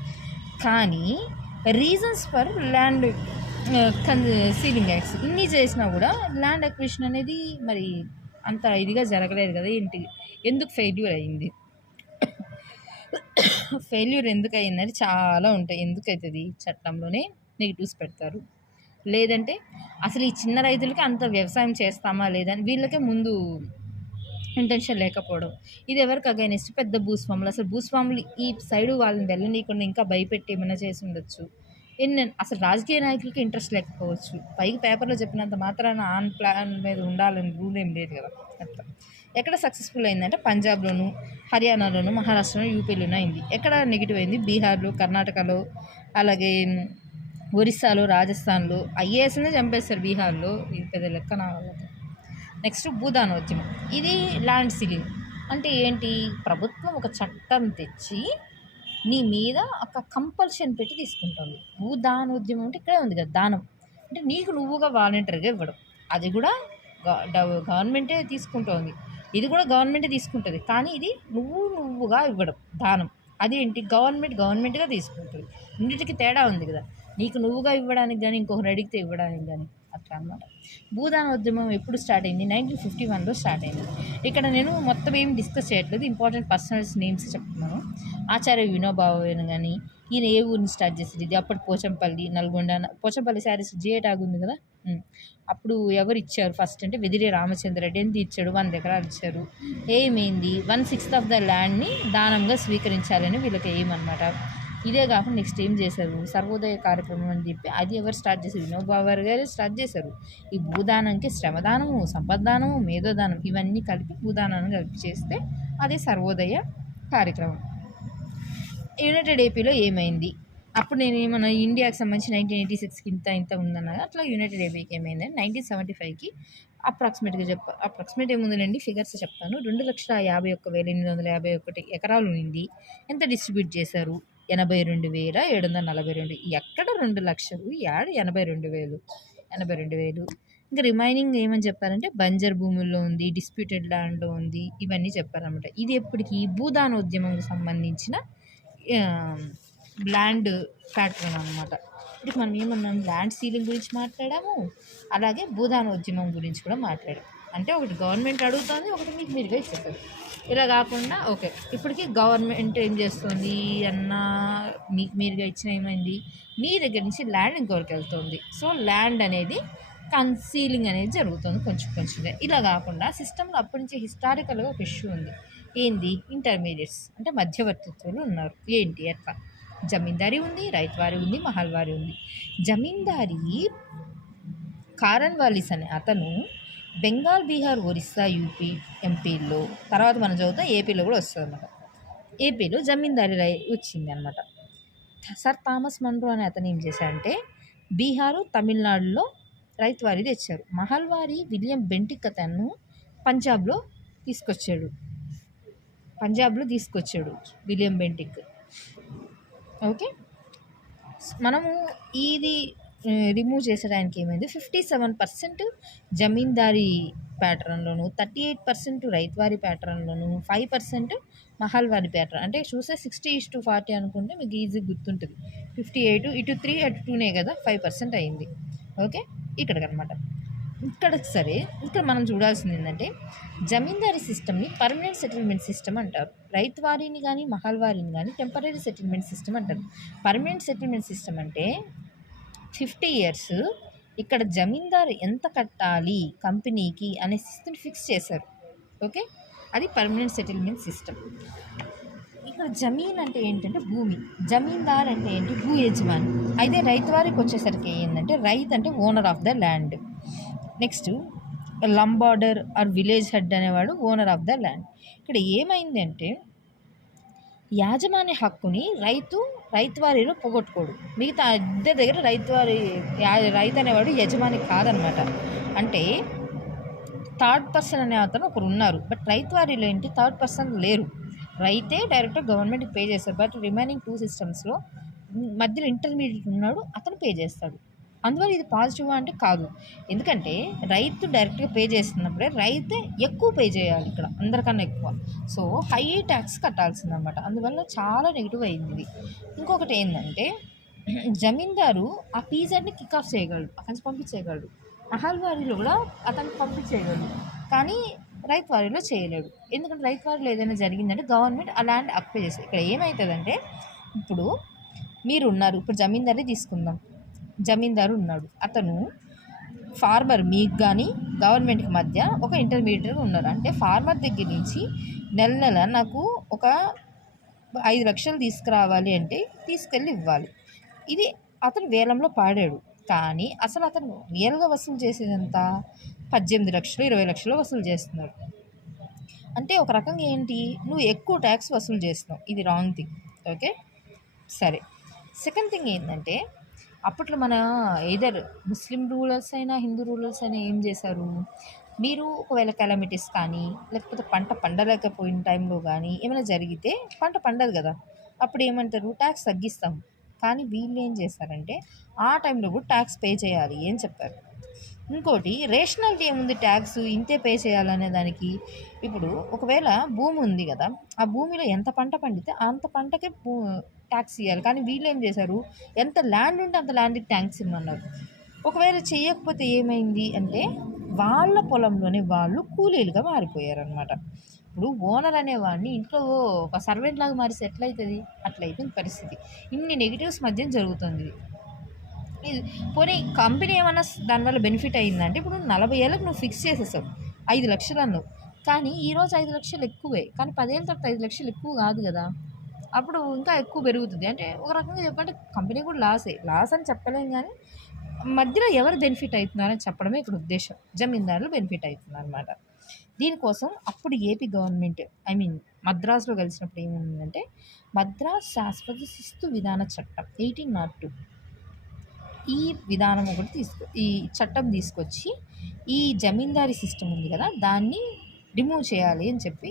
కానీ reasons for land ceiling acts ఇన్ని చేసినా కూడా ల్యాండ్ అక్విజిషన్ అనేది మరి అంత ఇదిగా జరగలేదు కదా. ఏంటి, ఎందుకు ఫెయిల్యూర్ అయ్యింది? ఫెయిల్యూర్ ఎందుకు అయ్యిందని చాలా ఉంటాయి. ఎందుకు అవుతుంది? చట్టంలోనే నెగిటివ్స్ పెడతారు, లేదంటే అసలు ఈ చిన్న రైతులకి అంత వ్యవసాయం చేస్తామా లేదని వీళ్ళకే ముందు ఇంటెన్షన్ లేకపోవడం. ఇది ఎవరికి అగైనెస్ట్? పెద్ద భూస్వాములు. అసలు భూస్వాములు ఈ సైడు వాళ్ళని వెళ్ళనీయకుండా ఇంకా భయపెట్టి ఏమైనా చేసి ఉండొచ్చు. అసలు రాజకీయ నాయకులకి ఇంట్రెస్ట్ లేకపోవచ్చు, పైకి పేపర్లో చెప్పినంత మాత్రాన ఆన్ ప్లాన్ మీద ఉండాలని రూల్ ఏం లేదు కదా. అట్లా ఎక్కడ సక్సెస్ఫుల్ అయిందంటే పంజాబ్లోను, హర్యానాలోను, మహారాష్ట్రలో, యూపీలోనూ అయింది. ఎక్కడ నెగిటివ్ అయింది? బీహార్లో, కర్ణాటకలో, అలాగే ఒరిస్సాలో, రాజస్థాన్లో. ఐఏఎస్నే చంపేస్తారు బీహార్లో, ఇది పెద్ద లెక్క నా వాళ్ళకి. నెక్స్ట్ భూదానోద్యమం. ఇది ల్యాండ్ సీలింగ్ అంటే ఏంటి? ప్రభుత్వం ఒక చట్టం తెచ్చి నీ మీద ఒక కంపల్షన్ పెట్టి తీసుకుంటుంది. భూదానోద్యమం అంటే ఇక్కడే ఉంది కదా, దానం అంటే నీకు నువ్వుగా వాలంటరీగా ఇవ్వడం. అది కూడా గవర్నమెంటే తీసుకుంటుంది, ఇది కూడా గవర్నమెంటే తీసుకుంటుంది. కానీ ఇది నువ్వుగా ఇవ్వడం దానం. అదేంటి? గవర్నమెంట్గా తీసుకుంటుంది. రెండింటికి తేడా ఉంది కదా, నీకు నువ్వుగా ఇవ్వడానికి కానీ ఇంకొకరు అడిగితే ఇవ్వడానికి కానీ, అట్లా అనమాట. భూదానోద్యమం ఎప్పుడు స్టార్ట్ అయింది? 1951లో స్టార్ట్ అయింది. ఇక్కడ నేను మొత్తం ఏం డిస్కస్ చేయట్లేదు, ఇంపార్టెంట్ పర్సనల్స్ నేమ్స్ చెప్తున్నాను. ఆచార్య వినోబావేను కానీ, ఈయన ఏ ఊరిని స్టార్ట్ చేసేది? ఇది అప్పుడు పోచంపల్లి, నల్గొండ. పోచంపల్లి శారీస్ జిఏ ట్యాగ్ ఉంది కదా, అప్పుడు ఎవరు ఇచ్చారు ఫస్ట్ అంటే వెదిరే రామచంద్రరెడ్డి. ఎంత ఇచ్చాడు? 100 ఎకరాలు ఇచ్చారు. ఏమైంది? 1/6 ఆఫ్ ద ల్యాండ్ని దానంగా స్వీకరించాలని వీళ్ళకి ఏమన్నమాట. ఇదే కాకుండా నెక్స్ట్ ఏం చేశారు? సర్వోదయ కార్యక్రమం అని చెప్పి అది ఎవరు స్టార్ట్ చేశారు? వినోబాబార్ గారు స్టార్ట్ చేశారు. ఈ భూదానంకి శ్రమదానము, సంపద్దానము, మేధోదానం ఇవన్నీ కలిపి భూదానాన్ని కలిపి చేస్తే అదే సర్వోదయ కార్యక్రమం. యునైటెడ్ ఏపీలో ఏమైంది? అప్పుడు నేను ఏమన్నా ఇండియాకి సంబంధించి 1986కి ఇంత ఉందన్నా, అట్లా యునైటెడ్ ఏపీకి ఏమైందని 1975కి అప్రాక్సిమేట్ ఏముందండి, ఫిగర్స్ చెప్తాను. 2,51,851 ఎకరాలు ఉంది. ఎంత డిస్ట్రిబ్యూట్ చేశారు? 82,742. ఎక్కడ 2 లక్షలు, యాడ్ 82,000. ఇంకా రిమైనింగ్ ఏమని చెప్పారంటే బంజర్ భూముల్లో ఉంది, డిస్ప్యూటెడ్ ల్యాండ్లో ఉంది, ఇవన్నీ చెప్పారనమాట. ఇది ఎప్పటికీ భూదానోద్యమంకి సంబంధించిన ల్యాండ్ ప్యాటర్న్ అనమాట. ఇప్పుడు మనం ఏమన్నాం? ల్యాండ్ సీలింగ్ గురించి మాట్లాడాము, అలాగే భూదానోద్యమం గురించి కూడా మాట్లాడాము. అంటే ఒకటి గవర్నమెంట్ అడుగుతుంది, ఒకటి మీకు మీరుగా ఇచ్చేస్తారు. ఇలా కాకుండా ఓకే, ఇప్పటికీ గవర్నమెంట్ ఏం చేస్తుంది అన్న మీకు మీరుగా ఇచ్చిన ఏమైంది? మీ దగ్గర నుంచి ల్యాండ్ ఇంకొకరికి వెళ్తుంది. సో ల్యాండ్ అనేది కన్సీలింగ్ అనేది జరుగుతుంది కొంచెంగా. ఇలా కాకుండా సిస్టంలో అప్పటి నుంచి హిస్టారికల్గా ఒక ఇష్యూ ఉంది. ఏంది? ఇంటర్మీడియట్స్ అంటే మధ్యవర్తిత్వాలు ఉన్నారు. ఏంటి? అట్లా జమీందారీ ఉంది, రైతువారి ఉంది, మహల్వారి ఉంది. జమీందారీ కారన్ వాలిస్ అనే అతను బెంగాల్, బీహార్, ఒరిస్సా, యూపీ, ఎంపీలో, తర్వాత మనం చదువుతాం ఏపీలో కూడా వస్తుంది అన్నమాట. ఏపీలో జమీందారీ వచ్చింది అనమాట. సర్ థామస్ మన్రో అనే అతను ఏం చేశాడంటే బీహారు, తమిళనాడులో రైతువారీ తెచ్చారు. మహల్వారీ విలియం బెంటిక్ అతను పంజాబ్లో తీసుకొచ్చాడు విలియం బెంటిక్. ఓకే, మనము ఇది రిమూవ్ చేసేదానికి ఏమైంది, 57% జమీందారీ ప్యాటర్న్లోను, 38% రైతువారీ ప్యాటర్న్లోను, 5% మహల్వారీ ప్యాటర్న్. అంటే చూస్తే 60:40 అనుకుంటే మీకు ఈజీ గుర్తుంటుంది. 58 ఇటు 3 అటు 2నే కదా, 5% అయింది. ఓకే, ఇక్కడికనమాట. సరే, ఇక్కడ మనం చూడాల్సింది ఏంటంటే జమీందారీ సిస్టమ్ని పర్మనెంట్ సెటిల్మెంట్ సిస్టమ్ అంటారు. రైతువారీని కానీ మహల్వారీని కానీ టెంపరీ సెటిల్మెంట్ సిస్టమ్ అంటారు. పర్మనెంట్ సెటిల్మెంట్ సిస్టమ్ అంటే 50 years ఇక్కడ జమీందారు ఎంత కట్టాలి కంపెనీకి అనే సిస్టమ్ ఫిక్స్ చేశారు. ఓకే, అది పర్మనెంట్ సెటిల్మెంట్ సిస్టమ్. ఇక్కడ జమీన్ అంటే ఏంటంటే భూమి, జమీందార్ అంటే ఏంటి, భూ యజమాని. అయితే రైతువారికి వచ్చేసరికి ఏంటంటే రైతు అంటే owner of the land. Next lambardar or village head అనేవాడు ఓనర్ ఆఫ్ ద ల్యాండ్. ఇక్కడ ఏమైంది అంటే యాజమాన్య హక్కుని రైతువారీలో పోగొట్టుకోడు. మిగతా ఇద్దరి దగ్గర రైతు అనేవాడు యజమాని కాదనమాట. అంటే థర్డ్ పర్సన్ అనే అతను ఒకరు ఉన్నారు, బట్ రైతువారీలో ఏంటి థర్డ్ పర్సన్ లేరు. రైతే డైరెక్ట్గా గవర్నమెంట్కి పే చేస్తారు, బట్ రిమైనింగ్ 2 systems మధ్యలో ఇంటర్మీడియట్ ఉన్నాడు, అతను పే చేస్తాడు. అందువల్ల ఇది పాజిటివ్ అంటే కాదు. ఎందుకంటే రైతు డైరెక్ట్గా పే చేస్తున్నప్పుడే రైతే ఎక్కువ పే చేయాలి, ఇక్కడ అందరికన్నా ఎక్కువ. సో హై ట్యాక్స్ కట్టాల్సిందనమాట. అందువల్ల చాలా నెగిటివ్ అయింది ఇది. ఇంకొకటి ఏంటంటే జమీందారు ఆ పీజర్ని కిక్ ఆఫ్ చేయగలడు, అతను పంపించేయగలడు. మహల్వారీలో కూడా అతను పంపించేయగలడు, కానీ రైతువారీలో చేయలేడు. ఎందుకంటే రైతువారీలో ఏదైనా జరిగిందంటే గవర్నమెంట్ ఆ ల్యాండ్ అక్వై చేస్తుంది. ఇక్కడ ఏమవుతుందంటే ఇప్పుడు మీరు ఉన్నారు, ఇప్పుడు జమీందారీ తీసుకుందాం. జమీందారు ఉన్నాడు, అతను ఫార్మర్ మీకు కానీ గవర్నమెంట్కి మధ్య ఒక ఇంటర్మీడియట్ ఉన్నారు. అంటే ఫార్మర్ దగ్గర నుంచి నెల నాకు ఒక 5 లక్షలు తీసుకురావాలి అంటే తీసుకెళ్ళి ఇవ్వాలి. ఇది అతను వేలంలో పాడాడు, కానీ అసలు అతను రియల్గా వసూలు చేసేదంతా 18 లక్షలు 20 లక్షలు వసూలు చేస్తున్నాడు. అంటే ఒక రకంగా ఏంటి, నువ్వు ఎక్కువ ట్యాక్స్ వసూలు చేస్తున్నావు, ఇది రాంగ్ థింగ్. ఓకే, సరే. సెకండ్ థింగ్ ఏంటంటే అప్పట్లో మన ఎయిదర్ ముస్లిం రూలర్స్ అయినా హిందూ రూలర్స్ అయినా ఏం చేశారు, మీరు ఒకవేళ కెలామిటీస్ కానీ లేకపోతే పంట పండలేకపోయిన టైంలో కానీ ఏమైనా జరిగితే, పంట పండదు కదా, అప్పుడు ఏమంటారు ట్యాక్స్ తగ్గిస్తాం. కానీ వీళ్ళు ఏం చేస్తారంటే ఆ టైంలో కూడా ట్యాక్స్ పే చేయాలి అని చెప్పారు. ఇంకోటి రేషనాలిటీ ఏముంది, ట్యాక్స్ ఇంతే పే చేయాలనే దానికి. ఇప్పుడు ఒకవేళ భూమి ఉంది కదా, ఆ భూమిలో ఎంత పంట పండితే అంత పంటకే ట్యాక్స్ ఇవ్వాలి. కానీ వీళ్ళు ఏం చేశారు, ఎంత ల్యాండ్ ఉంటే అంత ల్యాండ్కి ట్యాక్స్ ఇవ్వమన్నారు. ఒకవేళ చేయకపోతే ఏమైంది అంటే వాళ్ళ పొలంలోనే వాళ్ళు కూలీలుగా మారిపోయారనమాట. ఇప్పుడు ఓనర్ అనేవాడిని ఇంట్లో ఒక సర్వెంట్ లాగా మారిస్తే ఎట్లయితుంది, అట్లయిపోయింది పరిస్థితి. ఇన్ని నెగిటివ్స్ మధ్య జరుగుతుంది. పోనీ కంపెనీ ఏమన్నా దానివల్ల బెనిఫిట్ అయిందంటే, ఇప్పుడు 40 ఏళ్ళకి నువ్వు ఫిక్స్ చేసేసావు 5 లక్షలు అన్నావు, కానీ ఈరోజు 5 లక్షలు ఎక్కువే, కానీ 10 ఏళ్ళ తర్వాత 5 లక్షలు ఎక్కువ కాదు కదా, అప్పుడు ఇంకా ఎక్కువ పెరుగుతుంది. అంటే ఒక రకంగా చెప్పంటే కంపెనీ కూడా లాస్ అని చెప్పలేం, కానీ మధ్యలో ఎవరు బెనిఫిట్ అవుతున్నారని చెప్పడమే ఇక్కడ ఉద్దేశం. జమీందారులు బెనిఫిట్ అవుతున్నారు అనమాట. దీనికోసం అప్పుడు ఏపీ గవర్నమెంట్ మద్రాసులో కలిసినప్పుడు ఏముందంటే మద్రాస్ శాశ్వత శిస్తు విధాన చట్టం 1802 ఈ విధానం ఒకటి ఈ చట్టం తీసుకొచ్చి ఈ జమీందారీ సిస్టమ్ ఉంది కదా దాన్ని రిమూవ్ చేయాలి అని చెప్పి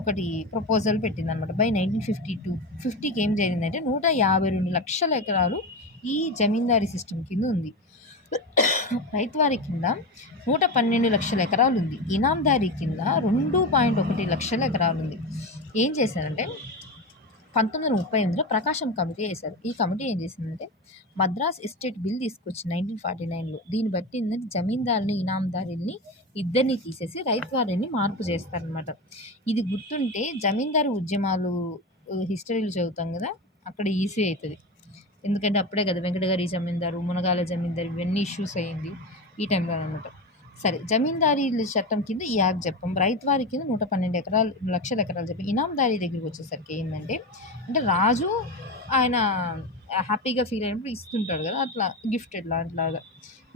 ఒకటి ప్రపోజల్ పెట్టిందనమాట. బై 1950కి ఏం జరిగిందంటే 152 లక్షల ఎకరాలు ఈ జమీందారీ సిస్టమ్ కింద ఉంది. రైతువారి కింద 112 లక్షల ఎకరాలు ఉంది. ఇనాందారీ కింద 2.1 లక్షల ఎకరాలు ఉంది. ఏం చేశారంటే 1938లో ప్రకాశం కమిటీ వేశారు. ఈ కమిటీ ఏం చేసిందంటే మద్రాస్ ఎస్టేట్ బిల్ తీసుకొచ్చి 1949లో. దీన్ని బట్టి ఏంటంటే జమీందారుని ఇనాందారుల్ని ఇద్దరిని తీసేసి రైతువారిని మార్పు చేస్తారనమాట. ఇది గుర్తుంటే జమీందారు ఉద్యమాలు హిస్టరీలు చదువుతాం కదా, అక్కడ ఈజీ అవుతుంది. ఎందుకంటే అప్పుడే కదా వెంకటగారి జమీందారు, మునగాల జమీందారు ఇవన్నీ ఇష్యూస్ అయ్యింది ఈ టైంలో అనమాట. సరే, జమీందారీ చట్టం కింద ఈ యాక్ట్ చెప్పాం. రైతువారి కింద 112 లక్షల ఎకరాలు చెప్పాం. ఇనాందారీ దగ్గరికి వచ్చేసరికి ఏంటంటే అంటే రాజు ఆయన హ్యాపీగా ఫీల్ అయినప్పుడు ఇస్తుంటాడు కదా, అట్లా గిఫ్టెడ్ లాంటిలాగా.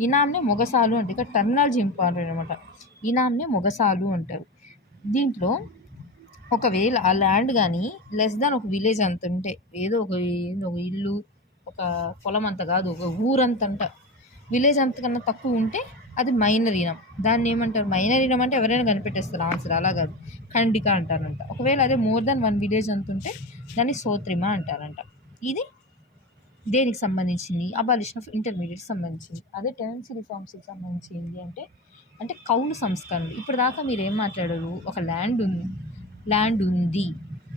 ఇనాంనే మొగసాలు అంటే ఇక్కడ టర్మినాలజీ ఇంపార్టెంట్ అనమాట. ఇనాంనే మొగసాలు అంటారు. దీంట్లో ఒకవేళ ఆ ల్యాండ్ కానీ లెస్ దాన్ ఒక విలేజ్ అంత ఉంటే, ఏదో ఒక ఇల్లు ఒక పొలం అంత కాదు, ఒక ఊరంతంట విలేజ్ అంతకన్నా తక్కువ ఉంటే అది మైనర్ ఇనం. దాన్ని ఏమంటారు? మైనర్ ఇనం అంటే ఎవరైనా కనిపెట్టేస్తారు ఆన్సర్, అలా కాదు, ఖండిక అంటారంట. ఒకవేళ అదే మోర్ దాన్ 1 విలేజ్ అంత ఉంటే దాన్ని సోత్రిమ అంటారంట. ఇది దేనికి సంబంధించింది? అబాలిషన్ ఆఫ్ ఇంటర్మీడియట్ సంబంధించింది. అదే టెనెన్సీ రిఫార్మ్స్కి సంబంధించింది అంటే కౌలు సంస్కరణలు. ఇప్పుడు దాకా మీరు ఏం మాట్లాడారు? ఒక ల్యాండ్ ఉంది,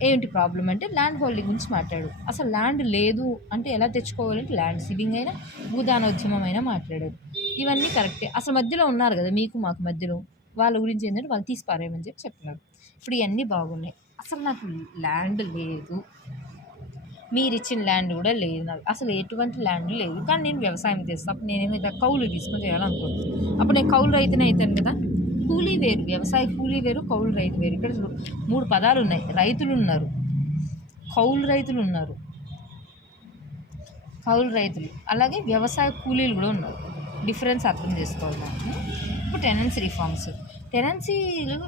ఏంటి ప్రాబ్లం అంటే ల్యాండ్ హోల్డింగ్ గురించి మాట్లాడు. అసలు ల్యాండ్ లేదు అంటే ఎలా తెచ్చుకోవాలంటే ల్యాండ్ సీలింగ్ అయినా భూదానోద్యమం అయినా మాట్లాడారు. ఇవన్నీ కరెక్టే. అసలు మధ్యలో ఉన్నారు కదా మీకు మాకు మధ్యలో, వాళ్ళ గురించి ఏంటంటే వాళ్ళు తీసి పారేయమని చెప్తున్నారు. ఇప్పుడు ఇవన్నీ బాగున్నాయి. అసలు నాకు ల్యాండ్ లేదు, మీరు ఇచ్చిన ల్యాండ్ కూడా లేదు, నాకు అసలు ఎటువంటి ల్యాండ్ లేదు, కానీ నేను వ్యవసాయం చేస్తాను. అప్పుడు నేనేమో ఇలా కౌలు తీసుకొని చేయాలనుకుంటున్నాను. అప్పుడు నేను కౌలు రైతునే అవుతాను కదా. కూలీ వేరు, వ్యవసాయ కూలీ వేరు, కౌలు రైతు వేరు. ఇక్కడ 3 పదాలు ఉన్నాయి. రైతులు ఉన్నారు, కౌలు రైతులు ఉన్నారు, కౌలు రైతులు, అలాగే వ్యవసాయ కూలీలు కూడా ఉన్నారు. డిఫరెన్స్ అర్థం చేసుకోవాలి మనం. ఇప్పుడు టెనెన్సీ రిఫార్మ్స్, టెనెన్సీలు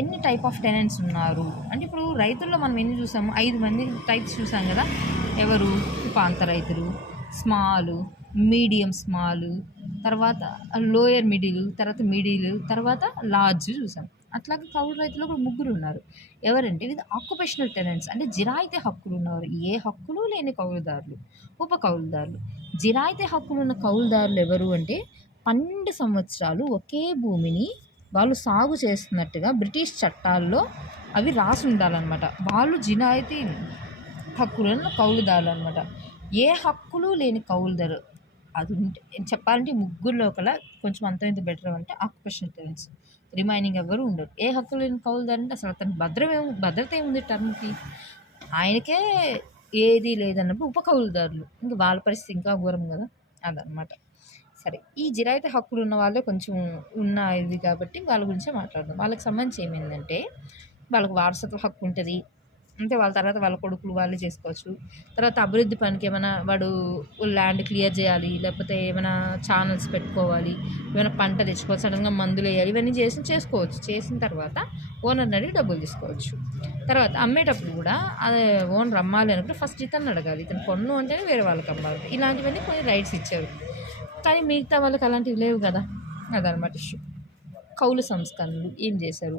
ఎన్ని టైప్ ఆఫ్ టెనెంట్స్ ఉన్నారు అంటే ఇప్పుడు రైతుల్లో మనం ఎన్ని చూసాము? 5 మంది టైప్స్ చూసాం కదా. ఎవరు? ఉపాంత రైతులు, స్మాల్, మీడియం స్మాల్, తర్వాత లోయర్ మిడిల్, తర్వాత మిడిల్, తర్వాత లార్జ్ చూసాం. అట్లాగే కౌలు రైతులు కూడా 3 ఉన్నారు. ఎవరంటే ఇది ఆక్యుపేషనల్ టెనెంట్స్, అంటే జిరాయితీ హక్కులు ఉన్నవారు, ఏ హక్కులు లేని కౌలుదారులు, ఉప కౌలుదారులు. జిరాయితీ హక్కులు ఉన్న కౌలుదారులు ఎవరు అంటే 12 సంవత్సరాలు ఒకే భూమిని వాళ్ళు సాగు చేస్తున్నట్టుగా బ్రిటిష్ చట్టాల్లో అవి రాసి ఉండాలన్నమాట. వాళ్ళు జిరాయితీ హక్కులను కౌలుదారులు అనమాట. ఏ హక్కులు లేని కౌలుదారు అది ఉంటే చెప్పాలంటే 3 కల కొంచెం అంత ఇంత బెటర్ అంటే ఆక్యుపేషనల్ టెనెంట్స్. రిమైనింగ్ ఎవరు ఉండరు. ఏ హక్కులు లేని కౌలుదారు అంటే అసలు అతని భద్రత ఏముంది టర్మ్కి? ఆయనకే ఏది లేదన్నప్పుడు ఉప కౌలుదారులు, ఇంకా వాళ్ళ పరిస్థితి ఇంకా ఘోరం కదా. అదనమాట. సరే, ఈ జిరాయితీ హక్కులు ఉన్న వాళ్ళే కొంచెం ఉన్న ఇది కాబట్టి వాళ్ళ గురించే మాట్లాడదాం. వాళ్ళకి సంబంధించి ఏమైందంటే వాళ్ళకి వారసత్వ హక్కు ఉంటుంది, అంటే వాళ్ళ తర్వాత వాళ్ళ కొడుకులు వాళ్ళే చేసుకోవచ్చు. తర్వాత అభివృద్ధి పనికి ఏమైనా వాడు ల్యాండ్ క్లియర్ చేయాలి, లేకపోతే ఏమైనా ఛానల్స్ పెట్టుకోవాలి, ఏమైనా పంట తెచ్చుకోవాలి, సడన్గా మందులు వేయాలి, ఇవన్నీ చేసుకోవచ్చు. చేసిన తర్వాత ఓనర్ని అడిగి డబ్బులు తీసుకోవచ్చు. తర్వాత అమ్మేటప్పుడు కూడా అదే ఓనర్ అమ్మాలి అనుకుంటే ఫస్ట్ ఇతను అడగాలి, ఇతను కొన్ను అంటేనే వేరే వాళ్ళకి అమ్మాలి. ఇలాంటివన్నీ కొన్ని రైట్స్ ఇచ్చారు, కానీ మిగతా వాళ్ళకి అలాంటివి లేవు కదా. అదనమాట ఇష్యూ. కౌలు సంస్కరణలు ఏం చేశారు?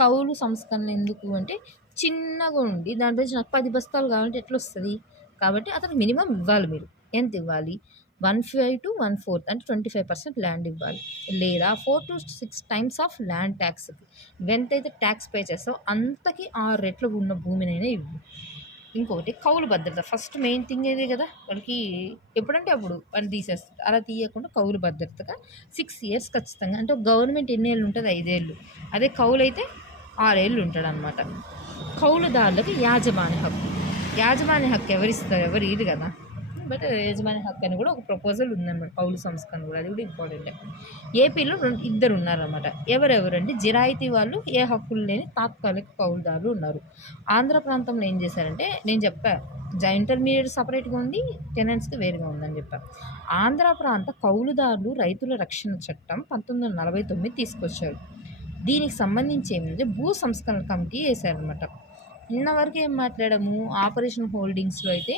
కౌలు సంస్కరణలు ఎందుకు అంటే చిన్నగా ఉండి దాంట్లో నుంచి నాకు 10 బస్తాలు కావాలంటే ఎట్లా వస్తుంది? కాబట్టి అతను మినిమం ఇవ్వాలి. మీరు ఎంత ఇవ్వాలి? 1/5 to 1/4 అంటే 25% ల్యాండ్ ఇవ్వాలి, లేదా 4 to 6 times of land tax. ఎంతైతే ట్యాక్స్ పే చేస్తావో అంతకి 6 రెట్లు ఉన్న భూమినైనా ఇవ్వు. ఇంకొకటి కౌలు భద్రత. ఫస్ట్ మెయిన్ థింగ్ ఏదే కదా, వాళ్ళకి ఎప్పుడంటే అప్పుడు వాళ్ళు తీసేస్తారు. అలా తీయకుండా కౌలు భద్రతగా 6 years ఖచ్చితంగా, అంటే గవర్నమెంట్ ఎన్ని ఏళ్ళు ఉంటుంది? 5 ఏళ్ళు. అదే కౌలు అయితే 6 ఏళ్ళు ఉంటాడు అనమాట. కౌలుదారులకు యాజమాన్య హక్కు. యాజమాన్య హక్కు ఎవరిస్తారు? ఎవరు ఇది కదా. బట్ యజమాని హక్కు అని కూడా ఒక ప్రపోజల్ ఉందన్నమాట కౌలు సంస్కరణ కూడా, అది కూడా ఇంపార్టెంట్. ఏపీలో 2 ఉన్నారన్నమాట. ఎవరెవరంటే జిరాయితీ వాళ్ళు, ఏ హక్కులు లేని తాత్కాలిక కౌలుదారులు ఉన్నారు. ఆంధ్ర ప్రాంతంలో ఏం చేశారంటే, నేను చెప్పా ఇంటర్మీడియట్ సపరేట్గా ఉంది, టెనెంట్స్కి వేరుగా ఉందని చెప్పాను. ఆంధ్ర ప్రాంత కౌలుదారులు రైతుల రక్షణ చట్టం 1949 తీసుకొచ్చారు. దీనికి సంబంధించి ఏమిటంటే భూ సంస్కరణ కమిటీ వేశారనమాట. ఇన్నవరకు ఏం మాట్లాడాము? ఆపరేషన్ హోల్డింగ్స్లో అయితే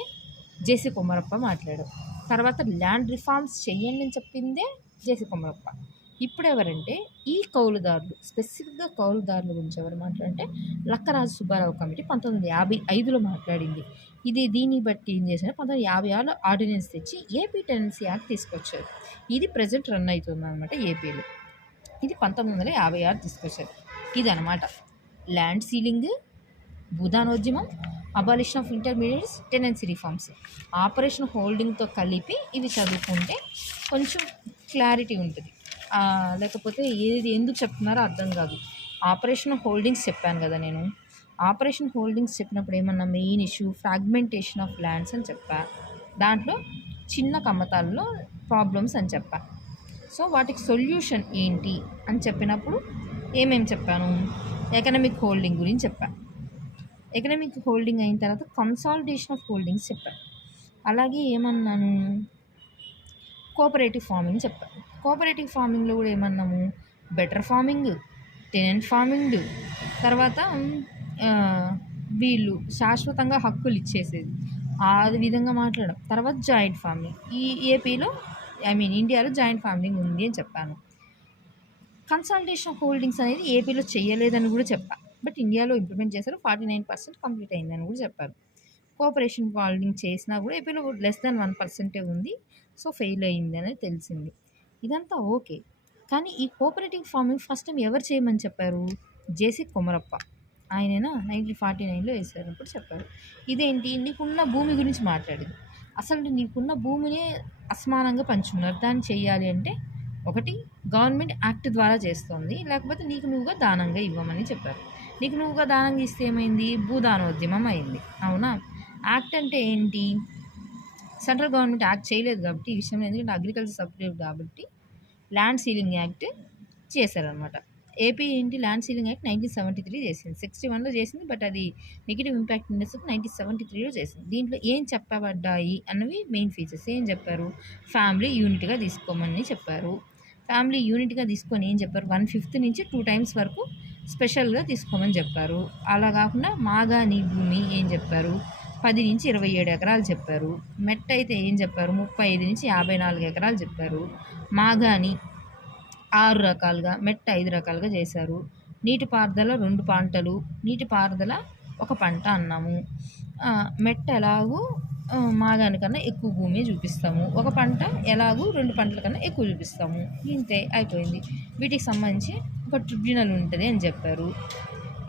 జేసీ కొమరప్ప మాట్లాడారు. తర్వాత ల్యాండ్ రిఫార్మ్స్ చెయ్యండి అని చెప్పిందే జేసీ కొమరప్ప. ఇప్పుడు ఎవరంటే ఈ కౌలుదారులు, స్పెసిఫిక్గా కౌలుదారుల గురించి ఎవరు మాట్లాడంటే లక్కరాజు సుబ్బారావు కమిటీ 1955లో మాట్లాడింది. దీన్ని బట్టి ఏం చేశారు? 1956లో ఆర్డినెన్స్ తెచ్చి ఏపీ టెనెన్సీ యాక్ట్ తీసుకొచ్చారు. ఇది ప్రజెంట్ రన్ అవుతుంది అనమాట ఏపీలో. ఇది 1956 తీసుకొచ్చారు. ఇది అనమాట ల్యాండ్ సీలింగ్, భూదానోద్యమం, abolition of intermediates, tenancy reforms. Operation హోల్డింగ్తో కలిపి ఇవి చదువుకుంటే కొంచెం క్లారిటీ ఉంటుంది. లేకపోతే ఏది ఎందుకు చెప్తున్నారో అర్థం కాదు. ఆపరేషన్ హోల్డింగ్స్ చెప్పాను కదా నేను. ఆపరేషన్ హోల్డింగ్స్ చెప్పినప్పుడు ఏమన్నా main issue fragmentation of lands అని చెప్పా. దాంట్లో చిన్న కమ్మతాల్లో ప్రాబ్లమ్స్ అని చెప్పా. సో వాటికి సొల్యూషన్ ఏంటి అని చెప్పినప్పుడు ఏమేమి చెప్పాను? ఎకనామిక్ హోల్డింగ్ గురించి చెప్పాను. ఎకనామిక్ హోల్డింగ్ అయిన తర్వాత కన్సాలిడేషన్ ఆఫ్ హోల్డింగ్స్ చెప్పాను. అలాగే ఏమన్నాను? కోఆపరేటివ్ ఫార్మింగ్ చెప్పాను. కోఆపరేటివ్ ఫార్మింగ్లో కూడా ఏమన్నాము? బెటర్ ఫార్మింగ్, టెనెంట్ ఫార్మింగ్, తర్వాత వీళ్ళు శాశ్వతంగా హక్కులు ఇచ్చేసేది, ఆ విధంగా మాట్లాడడం. తర్వాత జాయింట్ ఫార్మింగ్. ఈ ఏపీలో ఇండియాలో జాయింట్ ఫార్మింగ్ ఉంది అని చెప్పాను. కన్సాలిడేషన్ ఆఫ్ హోల్డింగ్స్ అనేది ఏపీలో చేయలేదని కూడా చెప్పా. బట్ ఇండియాలో ఇంప్లిమెంట్ చేశారు. 49% కంప్లీట్ అయిందని కూడా చెప్పారు. కోఆపరేషన్ హోల్డింగ్ చేసినా కూడా ఏపీలో లెస్ దాన్ 1% ఉంది. సో ఫెయిల్ అయింది అనేది తెలిసింది. ఇదంతా ఓకే. కానీ ఈ కోఆపరేటివ్ ఫార్మింగ్ ఫస్ట్ టైం ఎవరు చేయమని చెప్పారు? జేసీ కొమరప్ప. ఆయనైనా 1949లో వేసారప్పుడు చెప్పారు. ఇదేంటి నీకున్న భూమి గురించి మాట్లాడింది. అసలు నీకున్న భూమినే అసమానంగా పంచున్నారు. దాన్ని చెయ్యాలి అంటే ఒకటి గవర్నమెంట్ యాక్ట్ ద్వారా చేస్తుంది, లేకపోతే నీకు నువ్వుగా దానంగా ఇవ్వమని చెప్పారు. నీకు నువ్వుగా దానంగా ఇస్తే ఏమైంది? భూదానోద్యమం అయింది. అవునా? యాక్ట్ అంటే ఏంటి? సెంట్రల్ గవర్నమెంట్ యాక్ట్ చేయలేదు కాబట్టి ఈ విషయంలో, ఎందుకంటే అగ్రికల్చర్ సపరేట్ కాబట్టి ల్యాండ్ సీలింగ్ యాక్ట్ చేశారనమాట. ఏపీ ఏంటి ల్యాండ్ సీలింగ్ యాక్ట్ 1973 చేసింది. 61లో చేసింది, బట్ అది నెగిటివ్ ఇంపాక్ట్ ఇండెక్స్ 1973లో చేసింది. దీంట్లో ఏం చెప్పబడ్డాయి అన్నవి మెయిన్ ఫీచర్స్. ఏం చెప్పారు? ఫ్యామిలీ యూనిట్గా తీసుకోమని చెప్పారు. ఫ్యామిలీ యూనిట్గా తీసుకొని ఏం చెప్పారు? 1/5 నుంచి 2 times వరకు స్పెషల్గా తీసుకోమని చెప్పారు. అలా కాకుండా మాగాని భూమి ఏం చెప్పారు? 10 నుంచి 27 ఎకరాలు చెప్పారు. మెట్ట అయితే ఏం చెప్పారు? 35 నుంచి 54 ఎకరాలు చెప్పారు. మాగాని 6 రకాలుగా, మెట్ట 5 రకాలుగా చేశారు. నీటిపారుదల 2 పంటలు, నీటిపారుదల 1 పంట అన్నాము. మెట్ట ఎలాగూ మాగాని కన్నా ఎక్కువ భూమి చూపిస్తాము. 1 పంట ఎలాగూ 2 పంటల కన్నా ఎక్కువ చూపిస్తాము. ఇంతే, అయిపోయింది. వీటికి సంబంధించి ఒక ట్రిబ్యునల్ ఉంటుంది అని చెప్పారు.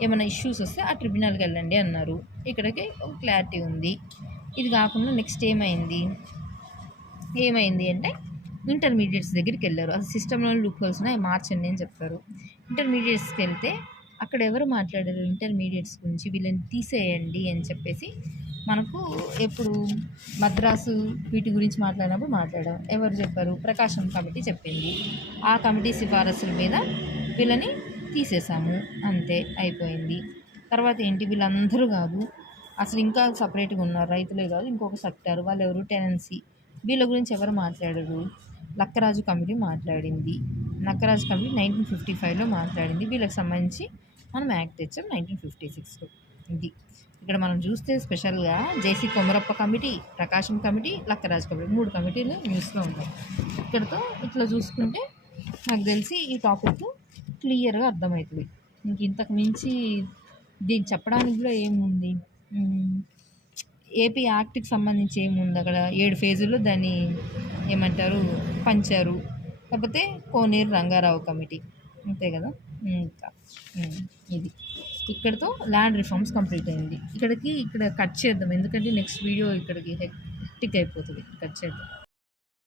ఏమైనా ఇష్యూస్ వస్తే ఆ ట్రిబ్యునల్కి వెళ్ళండి అన్నారు. ఇక్కడికి ఒక క్లారిటీ ఉంది. ఇది కాకుండా నెక్స్ట్ ఏమైంది అంటే ఇంటర్మీడియట్స్ దగ్గరికి వెళ్ళారు. అసలు సిస్టంలో లూప్ హోల్స్ ఉన్నాయి, మార్చండి అని చెప్పారు. ఇంటర్మీడియట్స్కి వెళ్తే అక్కడ ఎవరు మాట్లాడారు? ఇంటర్మీడియట్స్ గురించి వీళ్ళని తీసేయండి అని చెప్పేసి మనకు ఎప్పుడు మద్రాసు వీటి గురించి మాట్లాడినప్పుడు మాట్లాడాం. ఎవరు చెప్పారు? ప్రకాశం కమిటీ చెప్పింది. ఆ కమిటీ సిఫారసుల మీద వీళ్ళని తీసేసాము. అంతే, అయిపోయింది. తర్వాత ఏంటి? వీళ్ళందరూ కాదు, అసలు ఇంకా సపరేట్గా ఉన్నారు. రైతులే కాదు, ఇంకొక సెక్టార్ వాళ్ళు ఎవరు? టెనెన్సీ. వీళ్ళ గురించి ఎవరు మాట్లాడారు? లక్కరాజు కమిటీ మాట్లాడింది. లక్కరాజు కమిటీ 1955లో మాట్లాడింది. వీళ్ళకి సంబంధించి మనం యాక్ట్ తెచ్చాం 1956లో. ఇది ఇక్కడ మనం చూస్తే స్పెషల్గా జేసీ కొమరప్ప కమిటీ, ప్రకాశం కమిటీ, లక్కరాజు కమిటీ 3 కమిటీలు న్యూస్లో ఉంటాయి. ఇక్కడతో ఇట్లా చూసుకుంటే నాకు తెలిసి ఈ టాపిక్ క్లియర్గా అర్థమవుతుంది. ఇంక ఇంతకు మించి దీన్ని చెప్పడానికి కూడా ఏముంది? ఏపీ యాక్ట్కి సంబంధించి ఏముంది? అక్కడ 7 ఫేజుల్లో దాన్ని ఏమంటారు పంచారు. కాకపోతే కోనేరు రంగారావు కమిటీ, అంతే కదా. ఇంకా ఇది ఇక్కడతో ల్యాండ్ రిఫార్మ్స్ కంప్లీట్ అయింది. ఇక్కడ కట్ చేద్దాం, ఎందుకంటే నెక్స్ట్ వీడియో ఇక్కడికి హెక్టిక్ అయిపోతుంది. కట్ చేద్దాం.